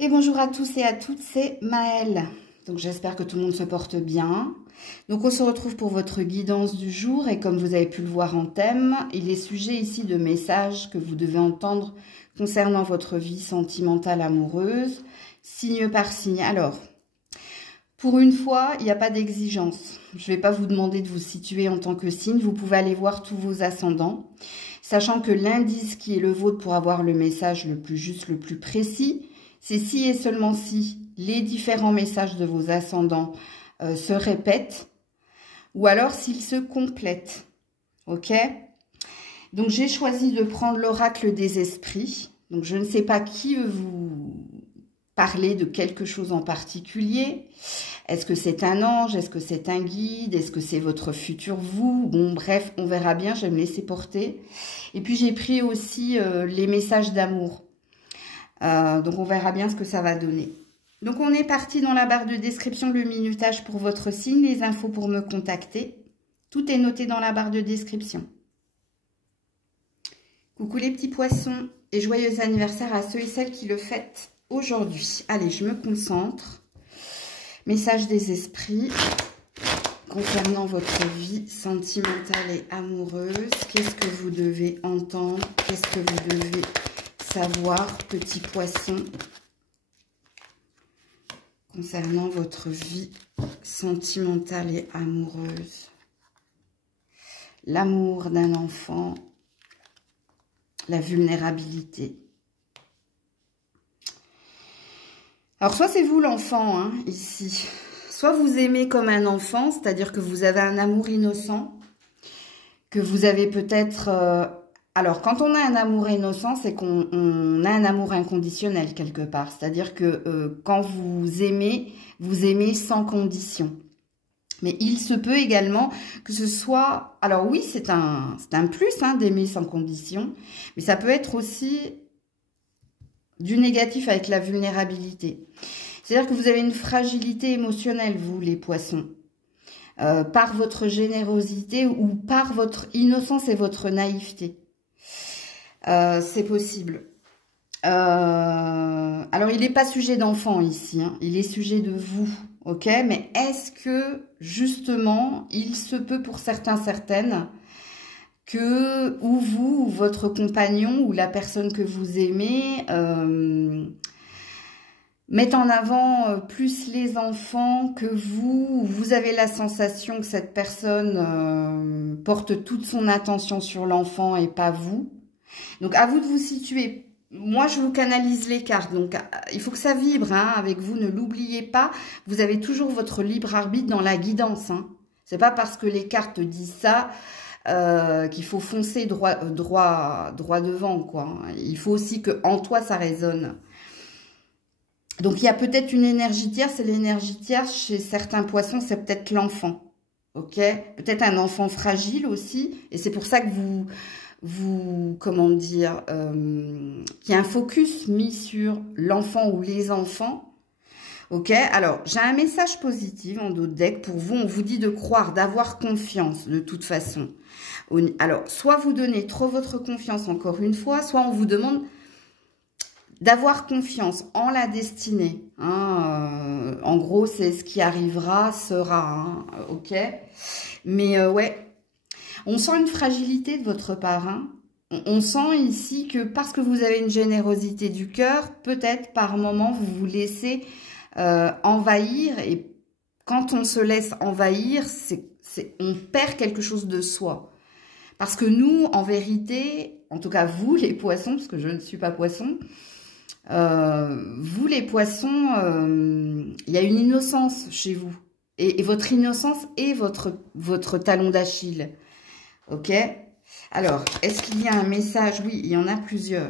Et bonjour à tous et à toutes, c'est Maëlle. Donc j'espère que tout le monde se porte bien. Donc on se retrouve pour votre guidance du jour et comme vous avez pu le voir en thème, il est sujet ici de messages que vous devez entendre concernant votre vie sentimentale amoureuse, signe par signe. Alors, pour une fois, il n'y a pas d'exigence. Je ne vais pas vous demander de vous situer en tant que signe, vous pouvez aller voir tous vos ascendants, sachant que l'indice qui est le vôtre pour avoir le message le plus juste, le plus précis, c'est si et seulement si les différents messages de vos ascendants se répètent ou alors s'ils se complètent. Ok? Donc, j'ai choisi de prendre l'oracle des esprits. Donc, je ne sais pas qui veut vous parler de quelque chose en particulier. Est-ce que c'est un ange? Est-ce que c'est un guide? Est-ce que c'est votre futur vous? Bon, bref, on verra bien. Je vais me laisser porter. Et puis, j'ai pris aussi les messages d'amour. Donc, on verra bien ce que ça va donner. Donc, on est parti dans la barre de description, le minutage pour votre signe, les infos pour me contacter. Tout est noté dans la barre de description. Coucou les petits poissons et joyeux anniversaire à ceux et celles qui le fêtent aujourd'hui. Allez, je me concentre. Message des esprits concernant votre vie sentimentale et amoureuse. Qu'est-ce que vous devez entendre? Qu'est-ce que vous devez savoir, petits poissons, concernant votre vie sentimentale et amoureuse? L'amour d'un enfant, la vulnérabilité. Alors, soit c'est vous l'enfant, hein, ici, soit vous aimez comme un enfant, c'est-à-dire que vous avez un amour innocent, que vous avez peut-être... Alors, quand on a un amour innocent, c'est qu'on a un amour inconditionnel quelque part. C'est-à-dire que quand vous aimez sans condition. Mais il se peut également que ce soit... Alors oui, c'est un plus hein, d'aimer sans condition. Mais ça peut être aussi du négatif avec la vulnérabilité. C'est-à-dire que vous avez une fragilité émotionnelle, vous, les poissons. Par votre générosité ou par votre innocence et votre naïveté. C'est possible. Alors, il n'est pas sujet d'enfant ici, hein. Il est sujet de vous, ok? Mais est-ce que, justement, il se peut pour certains, certaines, que ou vous, ou votre compagnon, ou la personne que vous aimez, mette en avant plus les enfants que vous, vous avez la sensation que cette personne porte toute son attention sur l'enfant et pas vous? Donc, à vous de vous situer. Moi, je vous canalise les cartes. Donc, il faut que ça vibre hein, avec vous. Ne l'oubliez pas. Vous avez toujours votre libre arbitre dans la guidance. Hein. C'est pas parce que les cartes disent ça qu'il faut foncer droit devant. Quoi. Il faut aussi que en toi, ça résonne. Donc, il y a peut-être une énergie tierce. C'est l'énergie tierce chez certains poissons. C'est peut-être l'enfant. Ok? Peut-être un enfant fragile aussi. Et c'est pour ça que comment dire, qu'il y a un focus mis sur l'enfant ou les enfants. Ok, alors j'ai un message positif en dos de deck pour vous. On vous dit de croire, d'avoir confiance de toute façon. Alors, soit vous donnez trop votre confiance encore une fois, soit on vous demande d'avoir confiance en la destinée. Hein, en gros, c'est ce qui arrivera, sera. Hein, ok, mais ouais. On sent une fragilité de votre part. Hein. On sent ici que parce que vous avez une générosité du cœur, peut-être par moment vous vous laissez envahir. Et quand on se laisse envahir, on perd quelque chose de soi. Parce que nous, en vérité, en tout cas vous les poissons, parce que je ne suis pas poisson, vous les poissons, il y a une innocence chez vous. Et votre innocence est votre talon d'Achille. Ok? Alors, est-ce qu'il y a un message? Oui, il y en a plusieurs.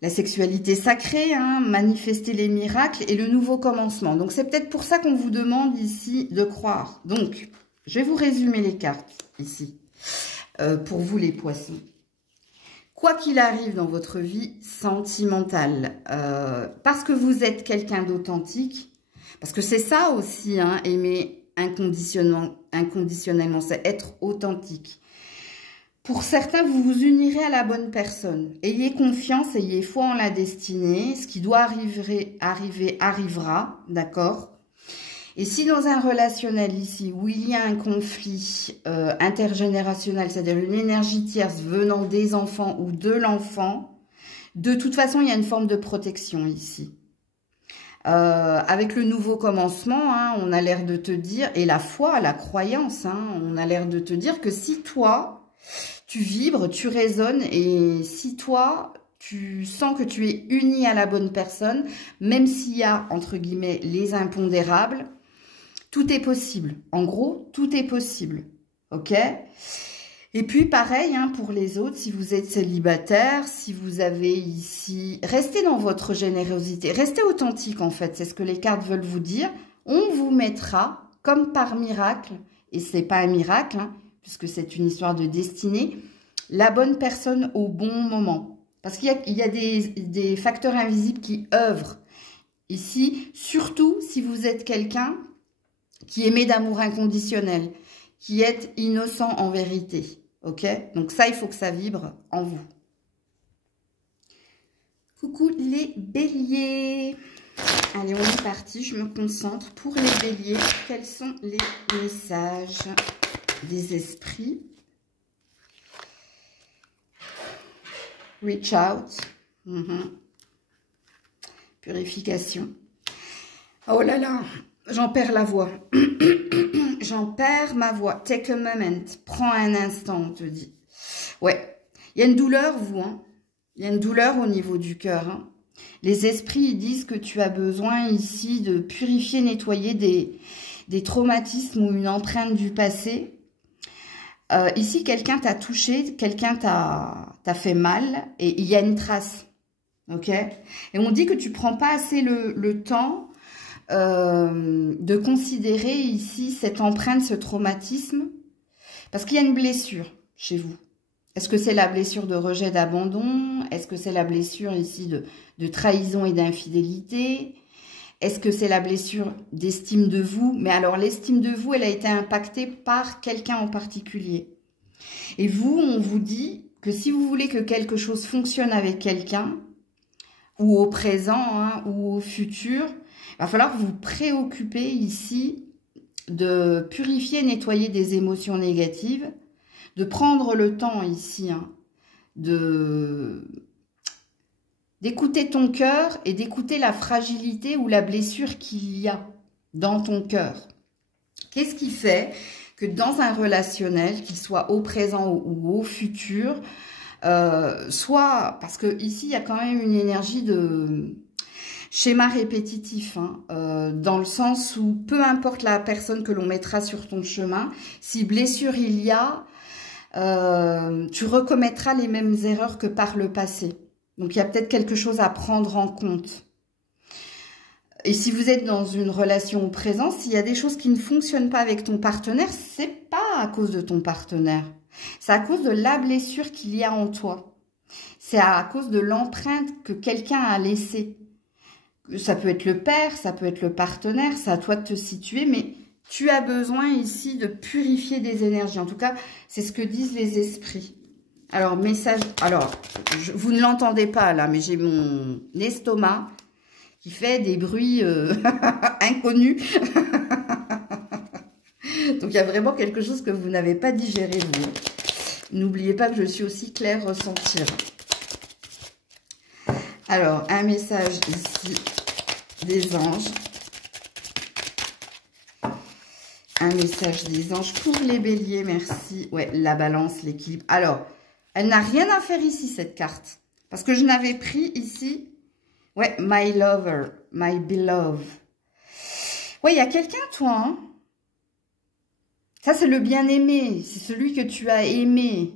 La sexualité sacrée, hein, manifester les miracles et le nouveau commencement. Donc, c'est peut-être pour ça qu'on vous demande ici de croire. Donc, je vais vous résumer les cartes ici. Pour vous, les poissons. Quoi qu'il arrive dans votre vie sentimentale, parce que vous êtes quelqu'un d'authentique, parce que c'est ça aussi, hein, aimer inconditionnellement, c'est être authentique. Pour certains, vous vous unirez à la bonne personne. Ayez confiance, ayez foi en la destinée. Ce qui doit arriver arrivera, d'accord? Et si dans un relationnel ici, où il y a un conflit intergénérationnel, c'est-à-dire une énergie tierce venant des enfants ou de l'enfant, de toute façon, il y a une forme de protection ici. Avec le nouveau commencement, hein, on a l'air de te dire, et la foi, la croyance, hein, on a l'air de te dire que si toi, tu vibres, tu résonnes, et si toi, tu sens que tu es uni à la bonne personne, même s'il y a, entre guillemets, les impondérables, tout est possible. En gros, tout est possible. Ok? Et puis, pareil, hein, pour les autres, si vous êtes célibataire, si vous avez ici... Restez dans votre générosité. Restez authentique, en fait. C'est ce que les cartes veulent vous dire. On vous mettra, comme par miracle, et ce n'est pas un miracle, hein, puisque c'est une histoire de destinée, la bonne personne au bon moment. Parce qu'il y a des facteurs invisibles qui œuvrent ici, surtout si vous êtes quelqu'un qui aimait d'amour inconditionnel, qui est innocent en vérité. Ok? Donc ça, il faut que ça vibre en vous. Coucou les béliers. Allez, on est parti. Je me concentre. Pour les béliers, quels sont les messages des esprits? Reach out. Purification. Oh là là, j'en perds la voix. J'en perds ma voix. Take a moment. Prends un instant, on te dit. Ouais, il y a une douleur, vous. Hein. Il y a une douleur au niveau du cœur. Hein. Les esprits, ils disent que tu as besoin ici de purifier, nettoyer des traumatismes ou une empreinte du passé. Ici, quelqu'un t'a touché, quelqu'un t'a fait mal et il y a une trace. Ok? Et on dit que tu prends pas assez le temps de considérer ici cette empreinte, ce traumatisme, parce qu'il y a une blessure chez vous. Est-ce que c'est la blessure de rejet, d'abandon? Est-ce que c'est la blessure ici de trahison et d'infidélité? Est-ce que c'est la blessure d'estime de vous? Mais alors, l'estime de vous, elle a été impactée par quelqu'un en particulier. Et vous, on vous dit que si vous voulez que quelque chose fonctionne avec quelqu'un, ou au présent, hein, ou au futur, il va falloir vous préoccuper ici de purifier, nettoyer des émotions négatives, de prendre le temps ici, hein, d'écouter ton cœur et d'écouter la fragilité ou la blessure qu'il y a dans ton cœur. Qu'est-ce qui fait que dans un relationnel, qu'il soit au présent ou au futur, soit, parce que ici il y a quand même une énergie de schéma répétitif, hein, dans le sens où peu importe la personne que l'on mettra sur ton chemin, si blessure il y a, tu recommettras les mêmes erreurs que par le passé. Donc, il y a peut-être quelque chose à prendre en compte. Et si vous êtes dans une relation au présent, s'il y a des choses qui ne fonctionnent pas avec ton partenaire, c'est pas à cause de ton partenaire. C'est à cause de la blessure qu'il y a en toi. C'est à cause de l'empreinte que quelqu'un a laissée. Ça peut être le père, ça peut être le partenaire, c'est à toi de te situer, mais tu as besoin ici de purifier des énergies. En tout cas, c'est ce que disent les esprits. Alors, message... Alors, vous ne l'entendez pas là, mais j'ai mon estomac qui fait des bruits inconnus. Donc, il y a vraiment quelque chose que vous n'avez pas digéré, vous. N'oubliez pas que je suis aussi claire ressentir. Alors, un message ici des anges. Un message des anges pour les béliers, merci. Ouais, la balance, l'équilibre. Alors... Elle n'a rien à faire ici, cette carte. Parce que je n'avais pris ici, ouais, my lover, my beloved. Ouais, il y a quelqu'un, toi, hein. Ça, c'est le bien-aimé. C'est celui que tu as aimé.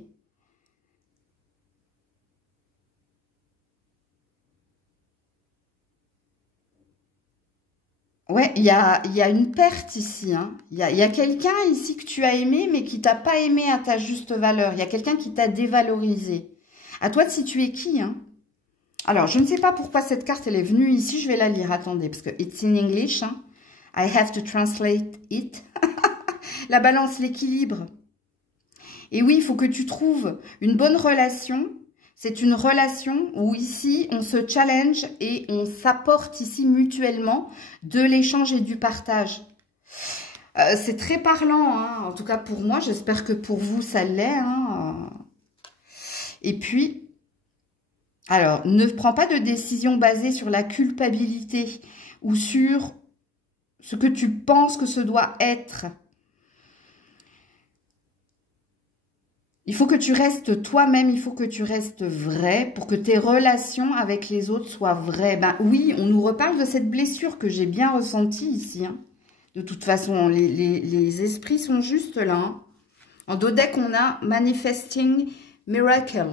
Ouais, il y a une perte ici. Hein. Il y a quelqu'un ici que tu as aimé, mais qui t'a pas aimé à ta juste valeur. Il y a quelqu'un qui t'a dévalorisé. À toi de situer qui, hein. Alors, je ne sais pas pourquoi cette carte, elle est venue ici. Je vais la lire. Attendez, parce que it's in English. Hein. I have to translate it. La balance, l'équilibre. Et oui, il faut que tu trouves une bonne relation. C'est une relation où ici, on se challenge et on s'apporte ici mutuellement de l'échange et du partage. C'est très parlant, hein. En tout cas pour moi, j'espère que pour vous, ça l'est. Hein. Et puis, alors, ne prends pas de décision basée sur la culpabilité ou sur ce que tu penses que ce doit être. Il faut que tu restes toi-même, il faut que tu restes vrai pour que tes relations avec les autres soient vraies. Ben oui, on nous reparle de cette blessure que j'ai bien ressentie ici. Hein. De toute façon, les esprits sont juste là. Hein. En dos deck, on a Manifesting Miracle.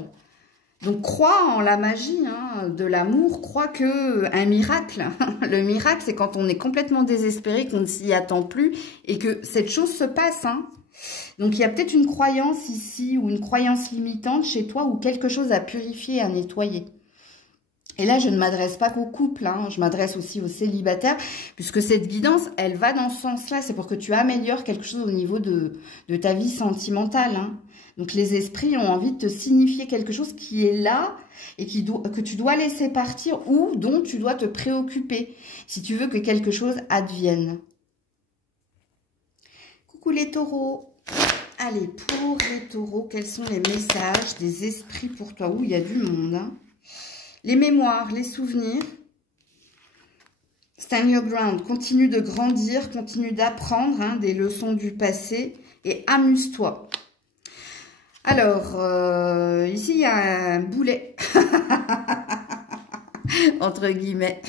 Donc, crois en la magie hein, de l'amour, crois que un miracle. Le miracle, c'est quand on est complètement désespéré, qu'on ne s'y attend plus et que cette chose se passe. Hein. Donc, il y a peut-être une croyance ici ou une croyance limitante chez toi ou quelque chose à purifier, à nettoyer. Et là, je ne m'adresse pas qu'au couple, hein, je m'adresse aussi aux célibataires, puisque cette guidance, elle va dans ce sens-là. C'est pour que tu améliores quelque chose au niveau de ta vie sentimentale. Hein. Donc, les esprits ont envie de te signifier quelque chose qui est là et que tu dois laisser partir ou dont tu dois te préoccuper si tu veux que quelque chose advienne. Coucou les taureaux. Allez, pour les taureaux, quels sont les messages des esprits pour toi? Ouh, il y a du monde. Hein. Les mémoires, les souvenirs. Stand your ground. Continue de grandir, continue d'apprendre hein, des leçons du passé et amuse-toi. Alors, ici, il y a un boulet. Entre guillemets.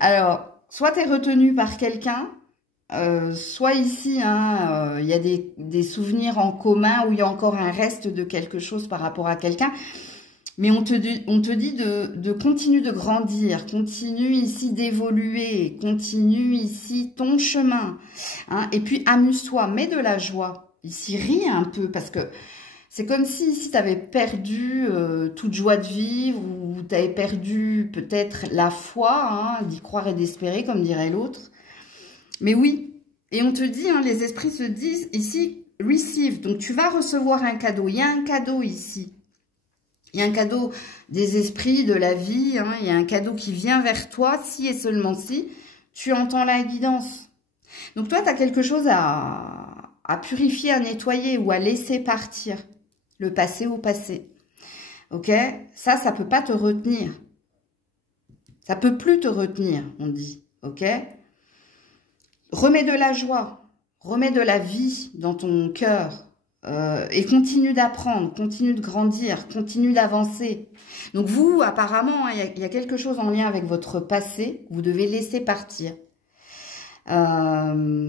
Alors, soit tu es retenu par quelqu'un, soit ici, hein, il y a des souvenirs en commun où il y a encore un reste de quelque chose par rapport à quelqu'un. Mais on te dit de continuer de grandir, continue ici d'évoluer, continue ici ton chemin. Hein, et puis amuse-toi, mets de la joie. Ici, ris un peu parce que c'est comme si tu avais perdu toute joie de vivre ou tu avais perdu peut-être la foi, hein, d'y croire et d'espérer, comme dirait l'autre. Mais oui, et on te dit, hein, les esprits se disent ici, receive. Donc tu vas recevoir un cadeau. Il y a un cadeau ici. Il y a un cadeau des esprits, de la vie. Hein, il y a un cadeau qui vient vers toi, si et seulement si tu entends la guidance. Donc toi, tu as quelque chose à purifier, à nettoyer ou à laisser partir. Le passé au passé. Ok? Ça peut pas te retenir. Ça peut plus te retenir, on dit. Ok? Remets de la joie. Remets de la vie dans ton cœur. Et continue d'apprendre, continue de grandir, continue d'avancer. Donc vous, apparemment, il y a quelque chose en lien avec votre passé, vous devez laisser partir. Alors,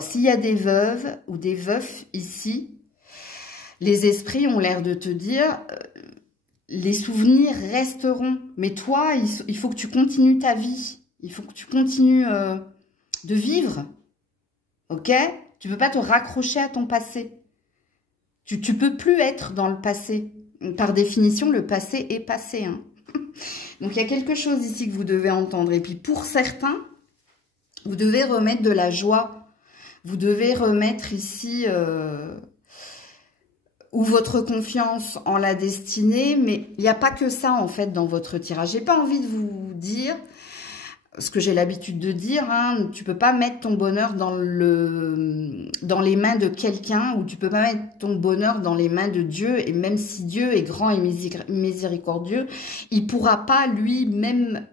s'il y a des veuves ou des veufs ici, les esprits ont l'air de te dire, les souvenirs resteront. Mais toi, il faut que tu continues ta vie. Il faut que tu continues de vivre. Ok ? Tu ne peux pas te raccrocher à ton passé. Tu ne peux plus être dans le passé. Par définition, le passé est passé. Hein. Donc, il y a quelque chose ici que vous devez entendre. Et puis, pour certains, vous devez remettre de la joie. Vous devez remettre ici ou votre confiance en la destinée. Mais il n'y a pas que ça, en fait, dans votre tirage. J'ai pas envie de vous dire... Ce que j'ai l'habitude de dire, hein, tu peux pas mettre ton bonheur dans les mains de quelqu'un ou tu peux pas mettre ton bonheur dans les mains de Dieu. Et même si Dieu est grand et miséricordieux, il pourra pas lui-même,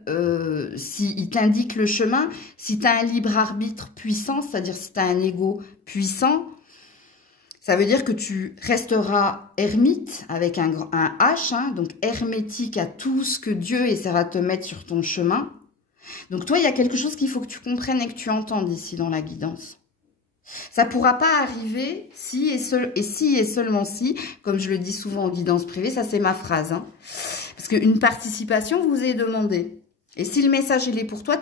s'il t'indique le chemin, si tu as un libre arbitre puissant, c'est-à-dire si tu as un ego puissant, ça veut dire que tu resteras ermite avec un H, hein, donc hermétique à tout ce que Dieu essaiera de te mettre sur ton chemin. Donc toi, il y a quelque chose qu'il faut que tu comprennes et que tu entendes ici dans la guidance. Ça ne pourra pas arriver si et seulement si, comme je le dis souvent en guidance privée, ça c'est ma phrase. Hein, parce qu'une participation vous est demandée. Et si le message il est pour toi,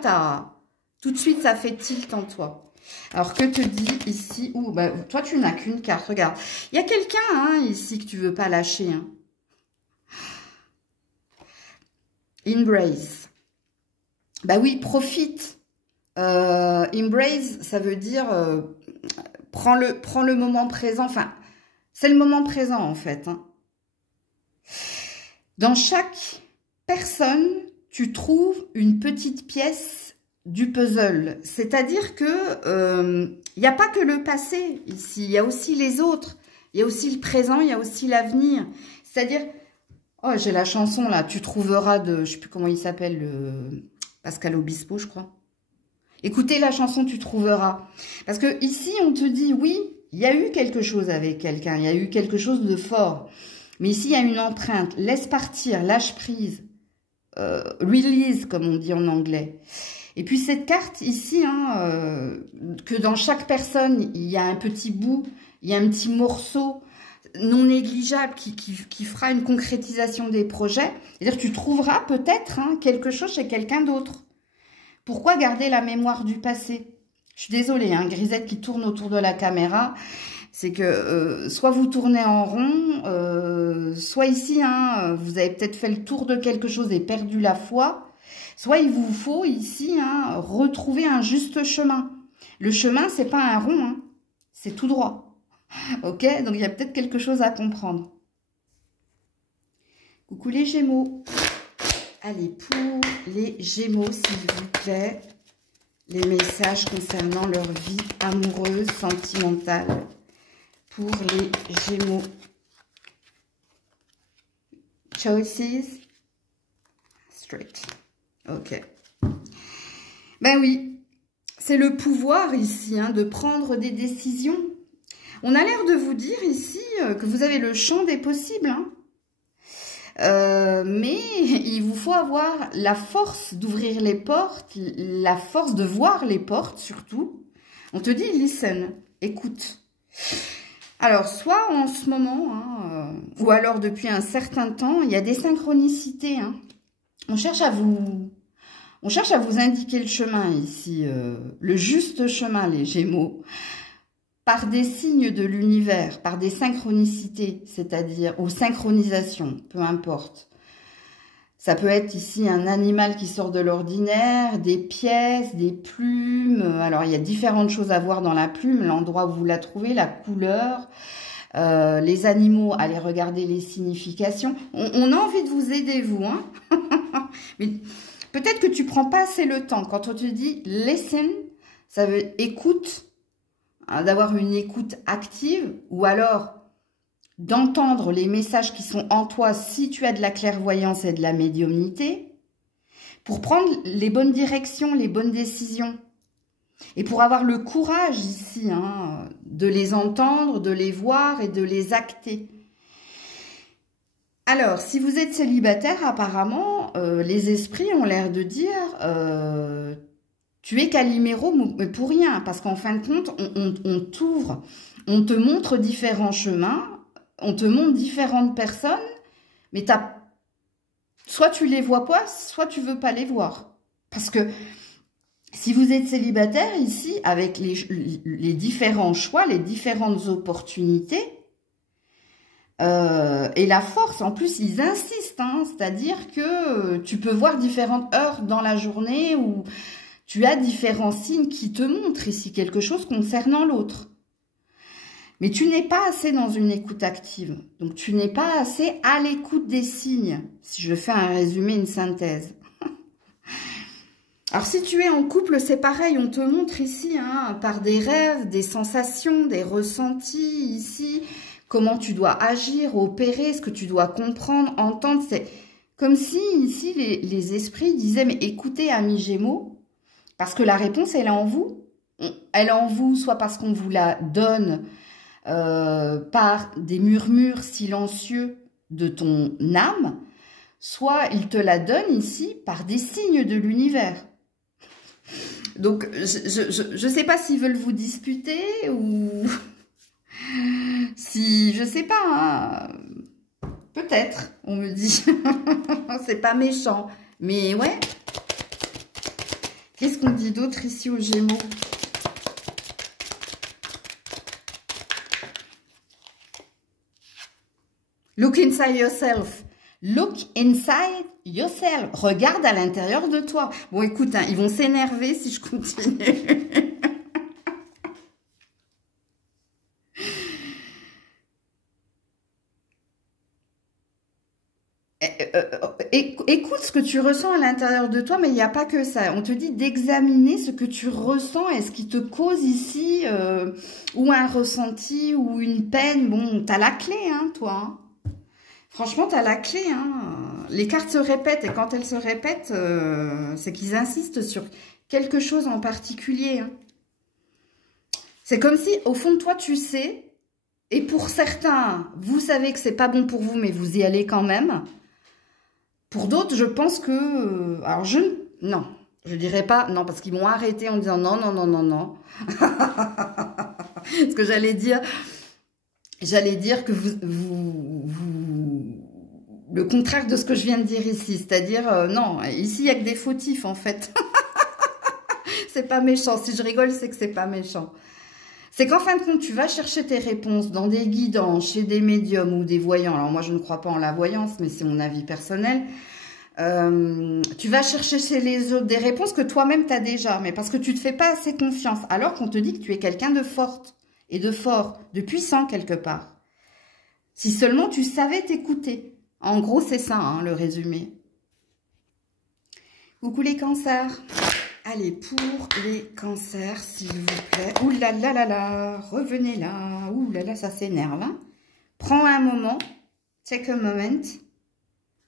tout de suite ça fait tilt en toi. Alors que te dit ici, toi tu n'as qu'une carte, regarde. Il y a quelqu'un hein, ici que tu ne veux pas lâcher. Hein. Embrace. Bah oui, profite. Embrace, ça veut dire Prends le moment présent. Enfin, c'est le moment présent, en fait. Hein. Dans chaque personne, tu trouves une petite pièce du puzzle. C'est-à-dire que il n'y a pas que le passé ici. Il y a aussi les autres. Il y a aussi le présent, il y a aussi l'avenir. C'est-à-dire... Oh, j'ai la chanson, là. Tu trouveras de... Je sais plus comment il s'appelle, Pascal Obispo, je crois. Écoutez la chanson, tu trouveras. Parce que ici, on te dit, oui, il y a eu quelque chose avec quelqu'un. Il y a eu quelque chose de fort. Mais ici, il y a une empreinte. Laisse partir, lâche prise. Release, comme on dit en anglais. Et puis, cette carte ici, hein, que dans chaque personne, il y a un petit bout, il y a un petit morceau non négligeable qui fera une concrétisation des projets. C'est-à-dire que tu trouveras peut-être hein, quelque chose chez quelqu'un d'autre. Pourquoi garder la mémoire du passé? Je suis désolée, hein, Grisette qui tourne autour de la caméra, c'est que soit vous tournez en rond, soit ici, hein, vous avez peut-être fait le tour de quelque chose et perdu la foi, soit il vous faut ici hein, retrouver un juste chemin. Le chemin, c'est pas un rond, hein, c'est tout droit. Ok, donc il y a peut-être quelque chose à comprendre. Coucou les Gémeaux. Allez, pour les Gémeaux, s'il vous plaît, les messages concernant leur vie amoureuse, sentimentale. Pour les Gémeaux. Choices. Straight. Ok. Ben oui, c'est le pouvoir ici, hein, de prendre des décisions. On a l'air de vous dire ici que vous avez le champ des possibles, hein. Mais il vous faut avoir la force d'ouvrir les portes, la force de voir les portes surtout. On te dit listen, écoute. Alors soit en ce moment, hein, ou alors depuis un certain temps, il y a des synchronicités. Hein. On cherche à vous indiquer le chemin ici, le juste chemin les Gémeaux. Par des signes de l'univers, par des synchronicités, c'est-à-dire, ou synchronisations, peu importe. Ça peut être ici un animal qui sort de l'ordinaire, des pièces, des plumes. Alors, il y a différentes choses à voir dans la plume, l'endroit où vous la trouvez, la couleur, les animaux, allez regarder les significations. On a envie de vous aider, vous, hein. Mais peut-être que tu prends pas assez le temps. Quand on te dit « listen », ça veut « écoute », d'avoir une écoute active ou alors d'entendre les messages qui sont en toi si tu as de la clairvoyance et de la médiumnité pour prendre les bonnes directions, les bonnes décisions et pour avoir le courage ici hein, de les entendre, de les voir et de les acter. Alors, si vous êtes célibataire, apparemment, les esprits ont l'air de dire... tu es Calimero pour rien, parce qu'en fin de compte, on t'ouvre, on te montre différents chemins, on te montre différentes personnes, mais soit tu les vois pas, soit tu veux pas les voir. Parce que si vous êtes célibataire ici, avec les différents choix, les différentes opportunités, et la force, en plus, ils insistent, hein, c'est-à-dire que tu peux voir différentes heures dans la journée où... Tu as différents signes qui te montrent ici quelque chose concernant l'autre. Mais tu n'es pas assez dans une écoute active. Donc, tu n'es pas assez à l'écoute des signes. Si je fais un résumé, une synthèse. Alors, si tu es en couple, c'est pareil. On te montre ici, hein, par des rêves, des sensations, des ressentis ici, comment tu dois agir, opérer, ce que tu dois comprendre, entendre. C'est comme si, ici, les esprits disaient, mais écoutez, amis Gémeaux, parce que la réponse, elle est en vous. Elle est en vous, soit parce qu'on vous la donne par des murmures silencieux de ton âme, soit il te la donne ici par des signes de l'univers. Donc, je ne sais pas s'ils veulent vous disputer ou si, je ne sais pas, hein, peut-être, on me dit. C'est pas méchant, mais ouais. Qu'est-ce qu'on dit d'autre ici aux Gémeaux? Look inside yourself. Look inside yourself. Regarde à l'intérieur de toi. Bon, écoute, hein, ils vont s'énerver si je continue. Écoute ce que tu ressens à l'intérieur de toi, mais il n'y a pas que ça. On te dit d'examiner ce que tu ressens et ce qui te cause ici, ou un ressenti, ou une peine. Bon, t'as la clé, hein, toi. Hein. Franchement, t'as la clé. Hein. Les cartes se répètent, et quand elles se répètent, c'est qu'ils insistent sur quelque chose en particulier. Hein. C'est comme si, au fond de toi, tu sais, et pour certains, vous savez que c'est pas bon pour vous, mais vous y allez quand même. Pour d'autres, je pense que... alors, non, je dirais pas... Non, parce qu'ils m'ont arrêté en disant non, non, non, non, non. Ce que j'allais dire que le contraire de ce que je viens de dire ici. C'est-à-dire, non, ici, il n'y a que des fautifs, en fait. C'est pas méchant. Si je rigole, c'est que c'est pas méchant. C'est qu'en fin de compte, tu vas chercher tes réponses dans des guidants, chez des médiums ou des voyants. Alors moi, je ne crois pas en la voyance, mais c'est mon avis personnel. Tu vas chercher chez les autres des réponses que toi-même tu as déjà, mais parce que tu ne te fais pas assez confiance, alors qu'on te dit que tu es quelqu'un de forte et de fort, de puissant quelque part. Si seulement tu savais t'écouter. En gros, c'est ça, hein, le résumé. Coucou les cancers. Allez, pour les cancers, s'il vous plaît. Ouh là là là là, revenez là. Ouh là là, ça s'énerve. Hein. Prends un moment. Take a moment.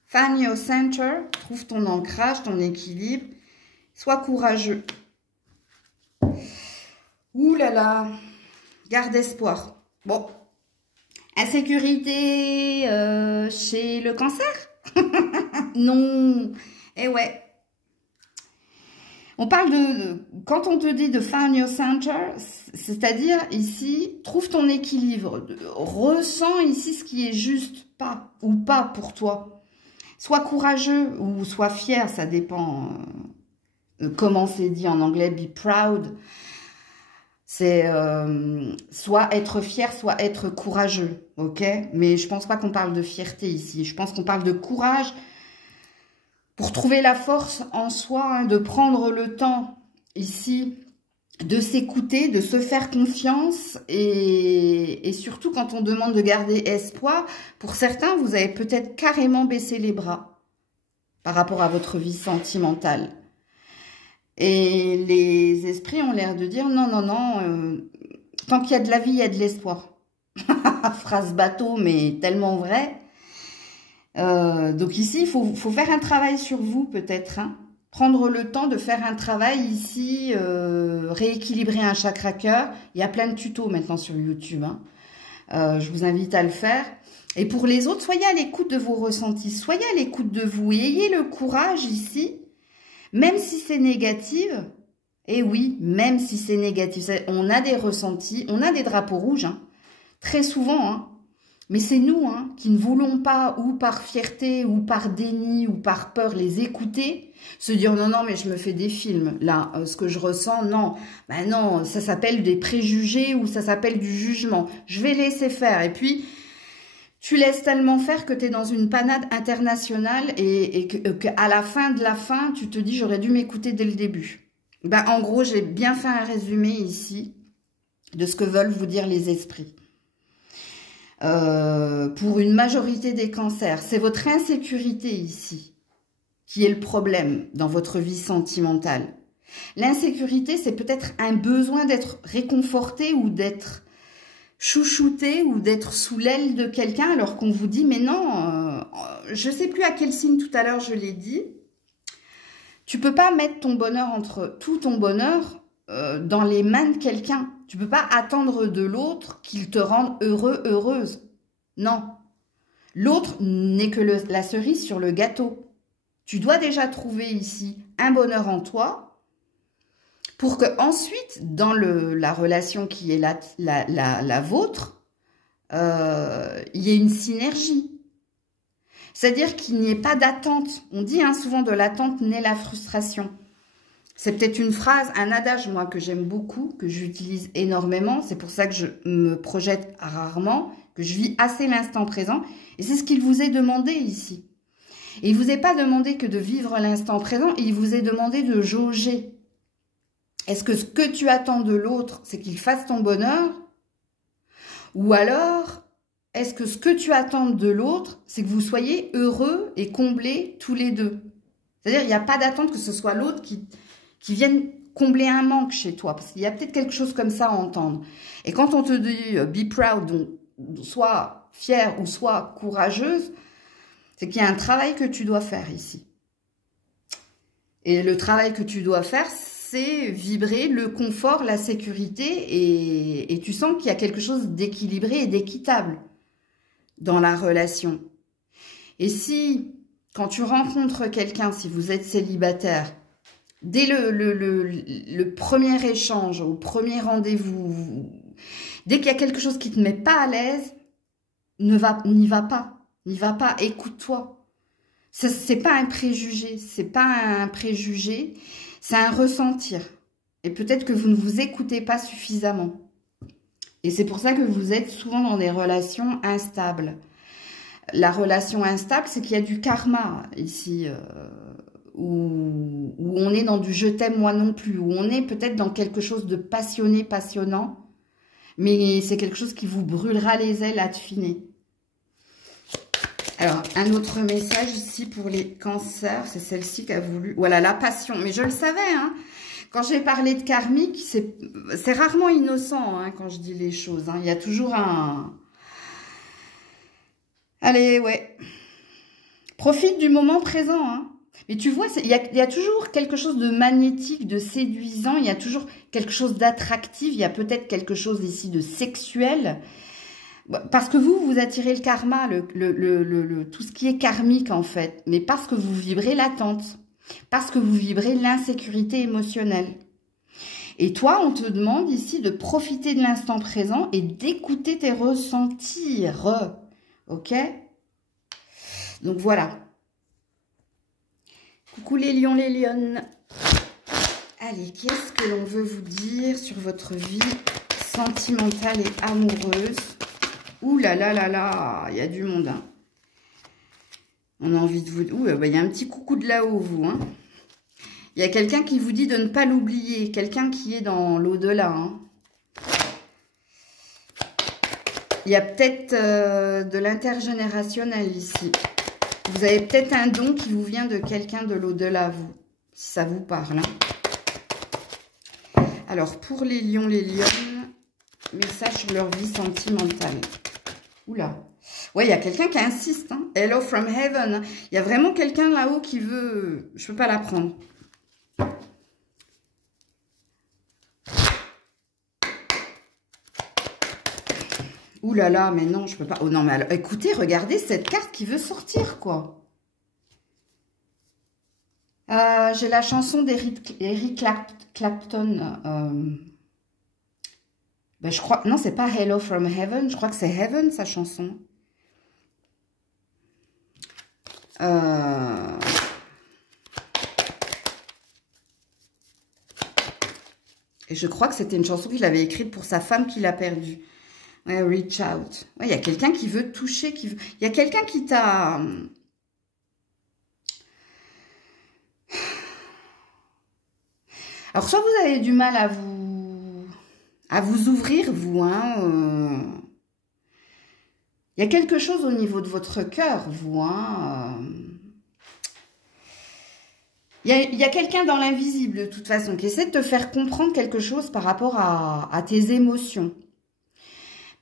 Find your center. Trouve ton ancrage, ton équilibre. Sois courageux. Ouh là là. Garde espoir. Bon. Insécurité chez le cancer? Non. Eh ouais. On parle quand on te dit de find your center, c'est-à-dire ici, trouve ton équilibre, ressens ici ce qui est juste, pas ou pas pour toi. Sois courageux ou sois fier, ça dépend comment c'est dit en anglais, be proud. C'est soit être fier, soit être courageux, ok? Mais je pense pas qu'on parle de fierté ici, je pense qu'on parle de courage, pour trouver la force en soi, hein, de prendre le temps ici, de s'écouter, de se faire confiance et surtout quand on demande de garder espoir, pour certains, vous avez peut-être carrément baissé les bras par rapport à votre vie sentimentale. Et les esprits ont l'air de dire non, non, non, tant qu'il y a de la vie, il y a de l'espoir. Phrase bateau, mais tellement vraie. Donc ici, il faut faire un travail sur vous peut-être, hein. Prendre le temps de faire un travail ici, rééquilibrer un chakra cœur. Il y a plein de tutos maintenant sur YouTube, hein. Je vous invite à le faire. Et pour les autres, soyez à l'écoute de vos ressentis, soyez à l'écoute de vous et ayez le courage ici, même si c'est négatif. Et oui, même si c'est négatif, on a des ressentis, on a des drapeaux rouges, hein, très souvent, hein. Mais c'est nous hein, qui ne voulons pas, ou par fierté, ou par déni, ou par peur, les écouter, se dire non, non, mais je me fais des films. Là, ce que je ressens, non. Ben non, ça s'appelle des préjugés ou ça s'appelle du jugement. Je vais laisser faire. Et puis, tu laisses tellement faire que tu es dans une panade internationale et qu'à la fin de la fin, tu te dis j'aurais dû m'écouter dès le début. Ben, en gros, j'ai bien fait un résumé ici de ce que veulent vous dire les esprits. Pour une majorité des cancers, c'est votre insécurité ici qui est le problème dans votre vie sentimentale. L'insécurité, c'est peut-être un besoin d'être réconforté ou d'être chouchouté ou d'être sous l'aile de quelqu'un alors qu'on vous dit mais non, je ne sais plus à quel signe tout à l'heure je l'ai dit, tu peux pas mettre ton bonheur tout ton bonheur dans les mains de quelqu'un. Tu peux pas attendre de l'autre qu'il te rende heureux, heureuse. Non. L'autre n'est que la cerise sur le gâteau. Tu dois déjà trouver ici un bonheur en toi pour que ensuite, dans la relation qui est la vôtre, il y ait une synergie. C'est-à-dire qu'il n'y ait pas d'attente. On dit hein, souvent de l'attente naît la frustration. C'est peut-être une phrase, un adage, moi, que j'aime beaucoup, que j'utilise énormément. C'est pour ça que je me projette rarement, que je vis assez l'instant présent. Et c'est ce qu'il vous est demandé ici. Et il ne vous est pas demandé que de vivre l'instant présent, il vous est demandé de jauger. Est-ce que ce que tu attends de l'autre, c'est qu'il fasse ton bonheur? Ou alors, est-ce que ce que tu attends de l'autre, c'est que vous soyez heureux et comblés tous les deux? C'est-à-dire, il n'y a pas d'attente que ce soit l'autre qui vienne combler un manque chez toi. Parce qu'il y a peut-être quelque chose comme ça à entendre. Et quand on te dit be proud, donc sois fière ou sois courageuse, c'est qu'il y a un travail que tu dois faire ici. Et le travail que tu dois faire, c'est vibrer le confort, la sécurité. Et tu sens qu'il y a quelque chose d'équilibré et d'équitable dans la relation. Et si, quand tu rencontres quelqu'un, si vous êtes célibataire, dès le premier échange, au premier rendez-vous, dès qu'il y a quelque chose qui ne te met pas à l'aise, n'y va pas. N'y va pas, écoute-toi. C'est pas un préjugé, c'est pas un préjugé, c'est un ressentir. Et peut-être que vous ne vous écoutez pas suffisamment. Et c'est pour ça que vous êtes souvent dans des relations instables. La relation instable, c'est qu'il y a du karma ici, où on est dans du je t'aime moi non plus, où on est peut-être dans quelque chose de passionné, passionnant, mais c'est quelque chose qui vous brûlera les ailes à affiner. Alors, un autre message ici pour les cancers, c'est celle-ci qui a voulu... Voilà, la passion. Mais je le savais, hein. Quand j'ai parlé de karmique, c'est rarement innocent, hein, quand je dis les choses. Hein. Il y a toujours un... Allez, ouais. Profite du moment présent, hein. Mais tu vois, il y a toujours quelque chose de magnétique, de séduisant. Il y a toujours quelque chose d'attractif. Il y a peut-être quelque chose ici de sexuel. Parce que vous attirez le karma, tout ce qui est karmique en fait, mais parce que vous vibrez l'attente, parce que vous vibrez l'insécurité émotionnelle. Et toi, on te demande ici de profiter de l'instant présent et d'écouter tes ressentis, ok? Donc voilà. Coucou les lions, les lionnes. Allez, qu'est-ce que l'on veut vous dire sur votre vie sentimentale et amoureuse? Ouh là là là là, il y a du monde. Hein. On a envie de vous... Ouh, bah, il y a un petit coucou de là-haut, vous. Hein. Il y a quelqu'un qui vous dit de ne pas l'oublier. Quelqu'un qui est dans l'au-delà. Hein. Il y a peut-être de l'intergénérationnel ici. Vous avez peut-être un don qui vous vient de quelqu'un de l'au-delà, vous. Si ça vous parle. Hein. Alors, pour les lions, les lionnes, message sur leur vie sentimentale. Oula. Ouais, il y a quelqu'un qui insiste. Hein. Hello from heaven. Il y a vraiment quelqu'un là-haut qui veut... Je peux pas la prendre. Ouh là là, mais non, je peux pas. Oh non, mais alors, écoutez, regardez cette carte qui veut sortir, quoi. J'ai la chanson d'Eric Clapton. Ben, je crois... Non, c'est pas Hello from Heaven. Je crois que c'est Heaven, sa chanson. Et je crois que c'était une chanson qu'il avait écrite pour sa femme qu'il a perdue. Ouais, reach out. Ouais, il y a quelqu'un qui veut toucher, il y a quelqu'un qui t'a... Alors, soit vous avez du mal à vous ouvrir, vous, hein. Il y a quelque chose au niveau de votre cœur, vous, hein. Il y a quelqu'un dans l'invisible, de toute façon, qui essaie de te faire comprendre quelque chose par rapport à tes émotions.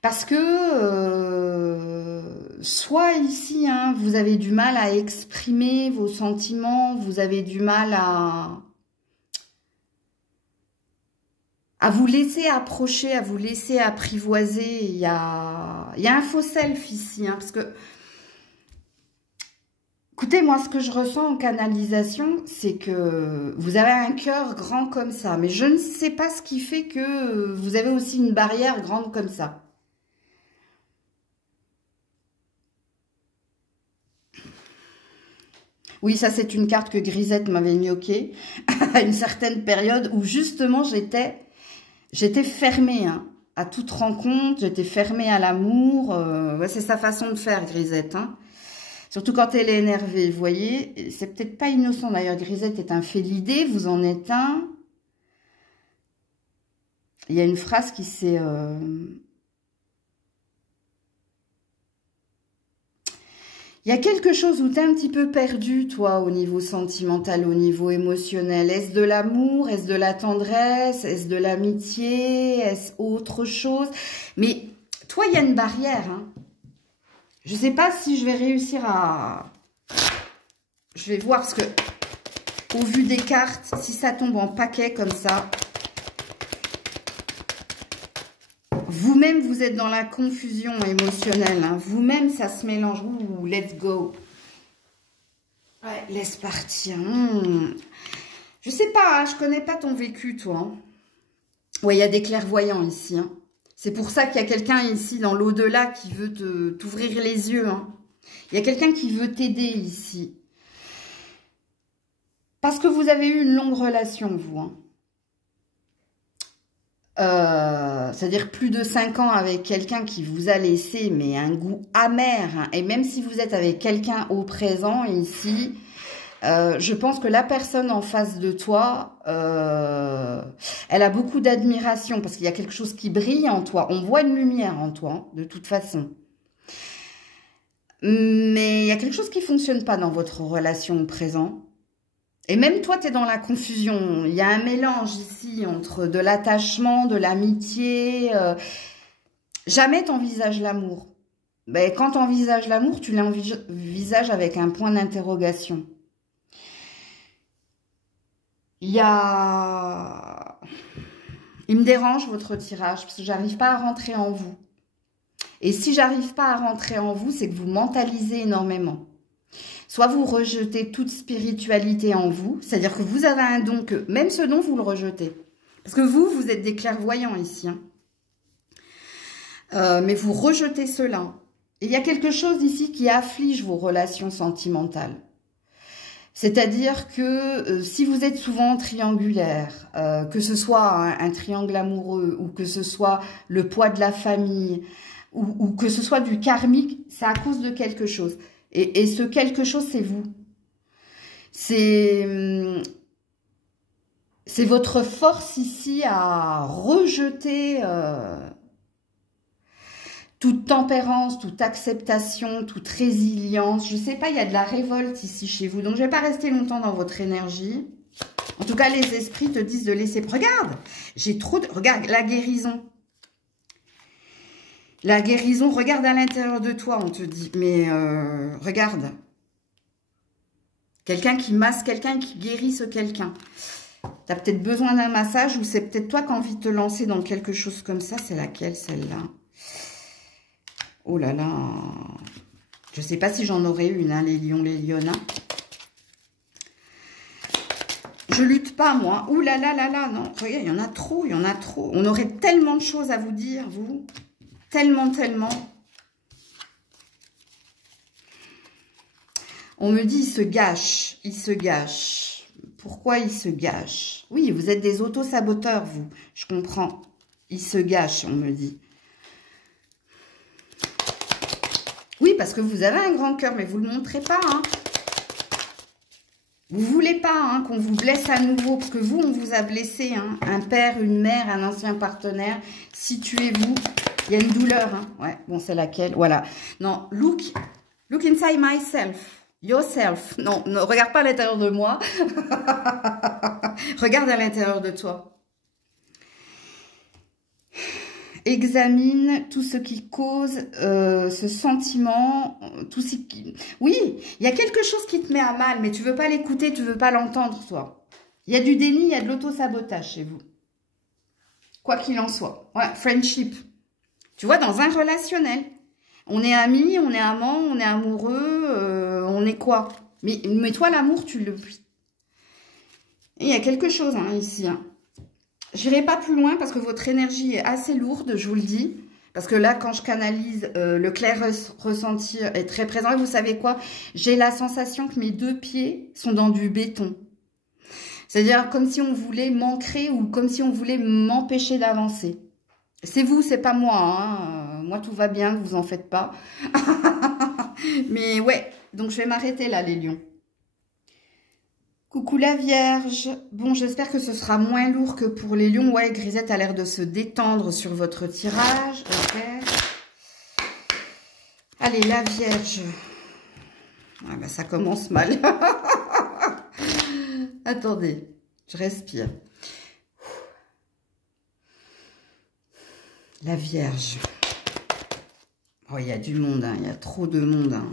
Parce que, soit ici, hein, vous avez du mal à exprimer vos sentiments, vous avez du mal à vous laisser approcher, à vous laisser apprivoiser. Il y a un faux self ici, hein, parce que, écoutez, moi, ce que je ressens en canalisation, c'est que vous avez un cœur grand comme ça, mais je ne sais pas ce qui fait que vous avez aussi une barrière grande comme ça. Oui, ça, c'est une carte que Grisette m'avait mioquée à une certaine période où, justement, j'étais fermée, hein, à toute rencontre, j'étais fermée à l'amour. Ouais, c'est sa façon de faire, Grisette. Hein. Surtout quand elle est énervée, vous voyez. C'est peut-être pas innocent, d'ailleurs. Grisette est un félidé, vous en êtes un. Il y a une phrase qui s'est... Il y a quelque chose où tu es un petit peu perdu, toi, au niveau sentimental, au niveau émotionnel. Est-ce de l'amour? Est-ce de la tendresse? Est-ce de l'amitié? Est-ce autre chose? Mais toi, il y a une barrière. Hein. Je ne sais pas si je vais réussir à... Je vais voir ce que... Au vu des cartes, si ça tombe en paquet comme ça... Vous-même, vous êtes dans la confusion émotionnelle. Hein. Vous-même, ça se mélange. Ouh, let's go. Ouais, laisse partir. Je sais pas, hein, je connais pas ton vécu, toi. Hein. Ouais, il y a des clairvoyants ici. Hein. C'est pour ça qu'il y a quelqu'un ici, dans l'au-delà, qui veut t'ouvrir les yeux. Hein. Il y a quelqu'un qui veut t'aider ici. Parce que vous avez eu une longue relation, vous. Hein. C'est-à-dire plus de 5 ans avec quelqu'un qui vous a laissé mais un goût amer. Hein. Et même si vous êtes avec quelqu'un au présent ici, je pense que la personne en face de toi, elle a beaucoup d'admiration parce qu'il y a quelque chose qui brille en toi. On voit une lumière en toi, hein, de toute façon. Mais il y a quelque chose qui ne fonctionne pas dans votre relation au présent. Et même toi, tu es dans la confusion. Il y a un mélange ici entre de l'attachement, de l'amitié. Jamais tu envisages l'amour. Ben, quand tu envisages l'amour, tu l'envisages avec un point d'interrogation. Il me dérange votre tirage parce que j'arrive pas à rentrer en vous. Et si j'arrive pas à rentrer en vous, c'est que vous mentalisez énormément. Soit vous rejetez toute spiritualité en vous, c'est-à-dire que vous avez un don que, même ce don, vous le rejetez. Parce que vous êtes des clairvoyants ici. Hein. Mais vous rejetez cela. Et il y a quelque chose ici qui afflige vos relations sentimentales. C'est-à-dire que si vous êtes souvent triangulaire, que ce soit un triangle amoureux, ou que ce soit le poids de la famille, ou que ce soit du karmique, c'est à cause de quelque chose. Et ce quelque chose, c'est vous. C'est votre force ici à rejeter toute tempérance, toute acceptation, toute résilience. Je ne sais pas, il y a de la révolte ici chez vous. Donc, je ne vais pas rester longtemps dans votre énergie. En tout cas, les esprits te disent de laisser... Regarde, j'ai trop de... Regarde, la guérison. La guérison, regarde à l'intérieur de toi, on te dit. Mais regarde. Quelqu'un qui masse quelqu'un, qui guérit ce quelqu'un. Tu as peut-être besoin d'un massage ou c'est peut-être toi qui as envie de te lancer dans quelque chose comme ça. C'est laquelle, celle-là? Oh là là. Je ne sais pas si j'en aurais une, hein, les lions, les lionnes. Je lutte pas, moi. Ouh là là là là, non. Regarde, il y en a trop, il y en a trop. On aurait tellement de choses à vous dire, vous. Tellement, tellement. On me dit, il se gâche. Il se gâche. Pourquoi il se gâche? Oui, vous êtes des auto-saboteurs, vous. Je comprends. Il se gâche, on me dit. Oui, parce que vous avez un grand cœur, mais vous ne le montrez pas, hein. Vous ne voulez pas hein, qu'on vous blesse à nouveau, parce que vous, on vous a blessé. Hein. Un père, une mère, un ancien partenaire. Situez-vous. Il y a une douleur. Hein. Ouais, bon, c'est laquelle? Voilà. Non, look inside myself. Yourself. Non, ne regarde pas à l'intérieur de moi. Regarde à l'intérieur de toi. Examine tout ce qui cause ce sentiment, tout ce qui... Oui, il y a quelque chose qui te met à mal, mais tu veux pas l'écouter, tu veux pas l'entendre, toi. Il y a du déni, il y a de l'auto-sabotage chez vous. Quoi qu'il en soit. Voilà, friendship. Tu vois, dans un relationnel. On est amis, on est amants, on est amoureux, on est quoi? Mais toi, l'amour, tu le... Il y a quelque chose hein, ici, hein. J'irai pas plus loin parce que votre énergie est assez lourde, je vous le dis. Parce que là, quand je canalise, le clair ressenti est très présent. Et vous savez quoi? J'ai la sensation que mes deux pieds sont dans du béton. C'est-à-dire comme si on voulait m'ancrer ou comme si on voulait m'empêcher d'avancer. C'est vous, c'est pas moi. Hein. Moi, tout va bien, vous en faites pas. Mais ouais, donc je vais m'arrêter là, les lions. Coucou la Vierge. Bon, j'espère que ce sera moins lourd que pour les lions. Ouais, Grisette a l'air de se détendre sur votre tirage. Ok. Allez, la Vierge. Ah ben, ça commence mal. Attendez, je respire. La Vierge. Oh, il y a du monde, hein. Il y a trop de monde. Hein.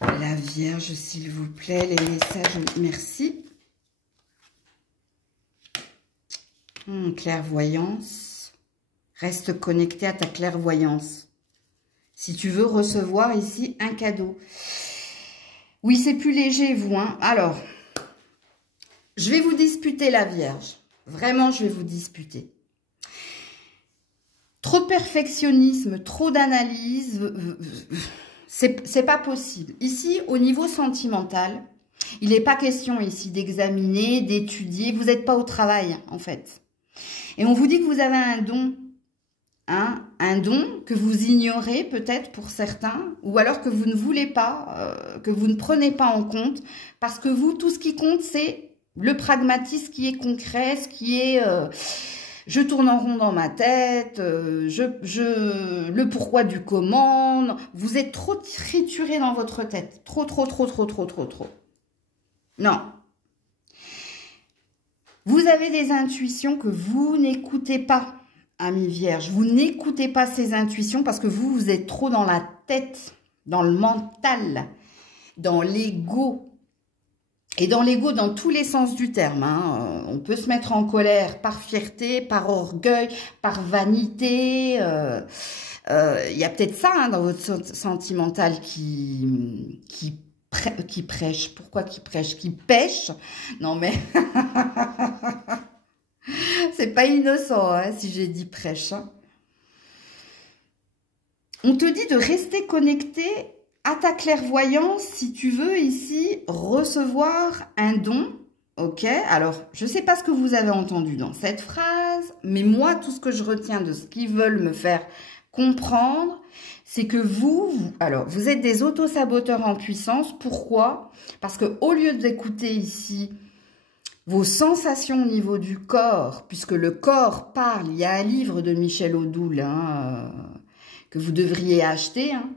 La Vierge, s'il vous plaît, les messages, merci. Clairvoyance. Reste connecté à ta clairvoyance. Si tu veux recevoir ici un cadeau. Oui, c'est plus léger, vous. Hein. Alors, je vais vous disputer la Vierge. Vraiment, je vais vous disputer. Trop de perfectionnisme, trop d'analyse, c'est pas possible. Ici, au niveau sentimental, il n'est pas question ici d'examiner, d'étudier. Vous n'êtes pas au travail, en fait. Et on vous dit que vous avez un don. Hein, un don que vous ignorez peut-être pour certains, ou alors que vous ne voulez pas, que vous ne prenez pas en compte, parce que vous, tout ce qui compte, c'est le pragmatisme qui est concret, ce qui est je tourne en rond dans ma tête, le pourquoi du comment. Vous êtes trop trituré dans votre tête, trop. Non. Vous avez des intuitions que vous n'écoutez pas. Amis Vierge, vous n'écoutez pas ces intuitions parce que vous êtes trop dans la tête, dans le mental, dans l'ego. Et dans l'ego, dans tous les sens du terme. Hein. On peut se mettre en colère par fierté, par orgueil, par vanité. Y a peut-être ça hein, dans votre sentimental qui prêche. Pourquoi qui prêche? Qui pêche? Non mais... C'est pas innocent, hein, si j'ai dit prêche. Hein. On te dit de rester connecté à ta clairvoyance si tu veux ici recevoir un don. Ok, alors je sais pas ce que vous avez entendu dans cette phrase, mais moi tout ce que je retiens de ce qu'ils veulent me faire comprendre, c'est que vous êtes des autosaboteurs en puissance. Pourquoi? Parce que au lieu d'écouter ici vos sensations au niveau du corps, puisque le corps parle, il y a un livre de Michel Odoul hein, que vous devriez acheter. Hein.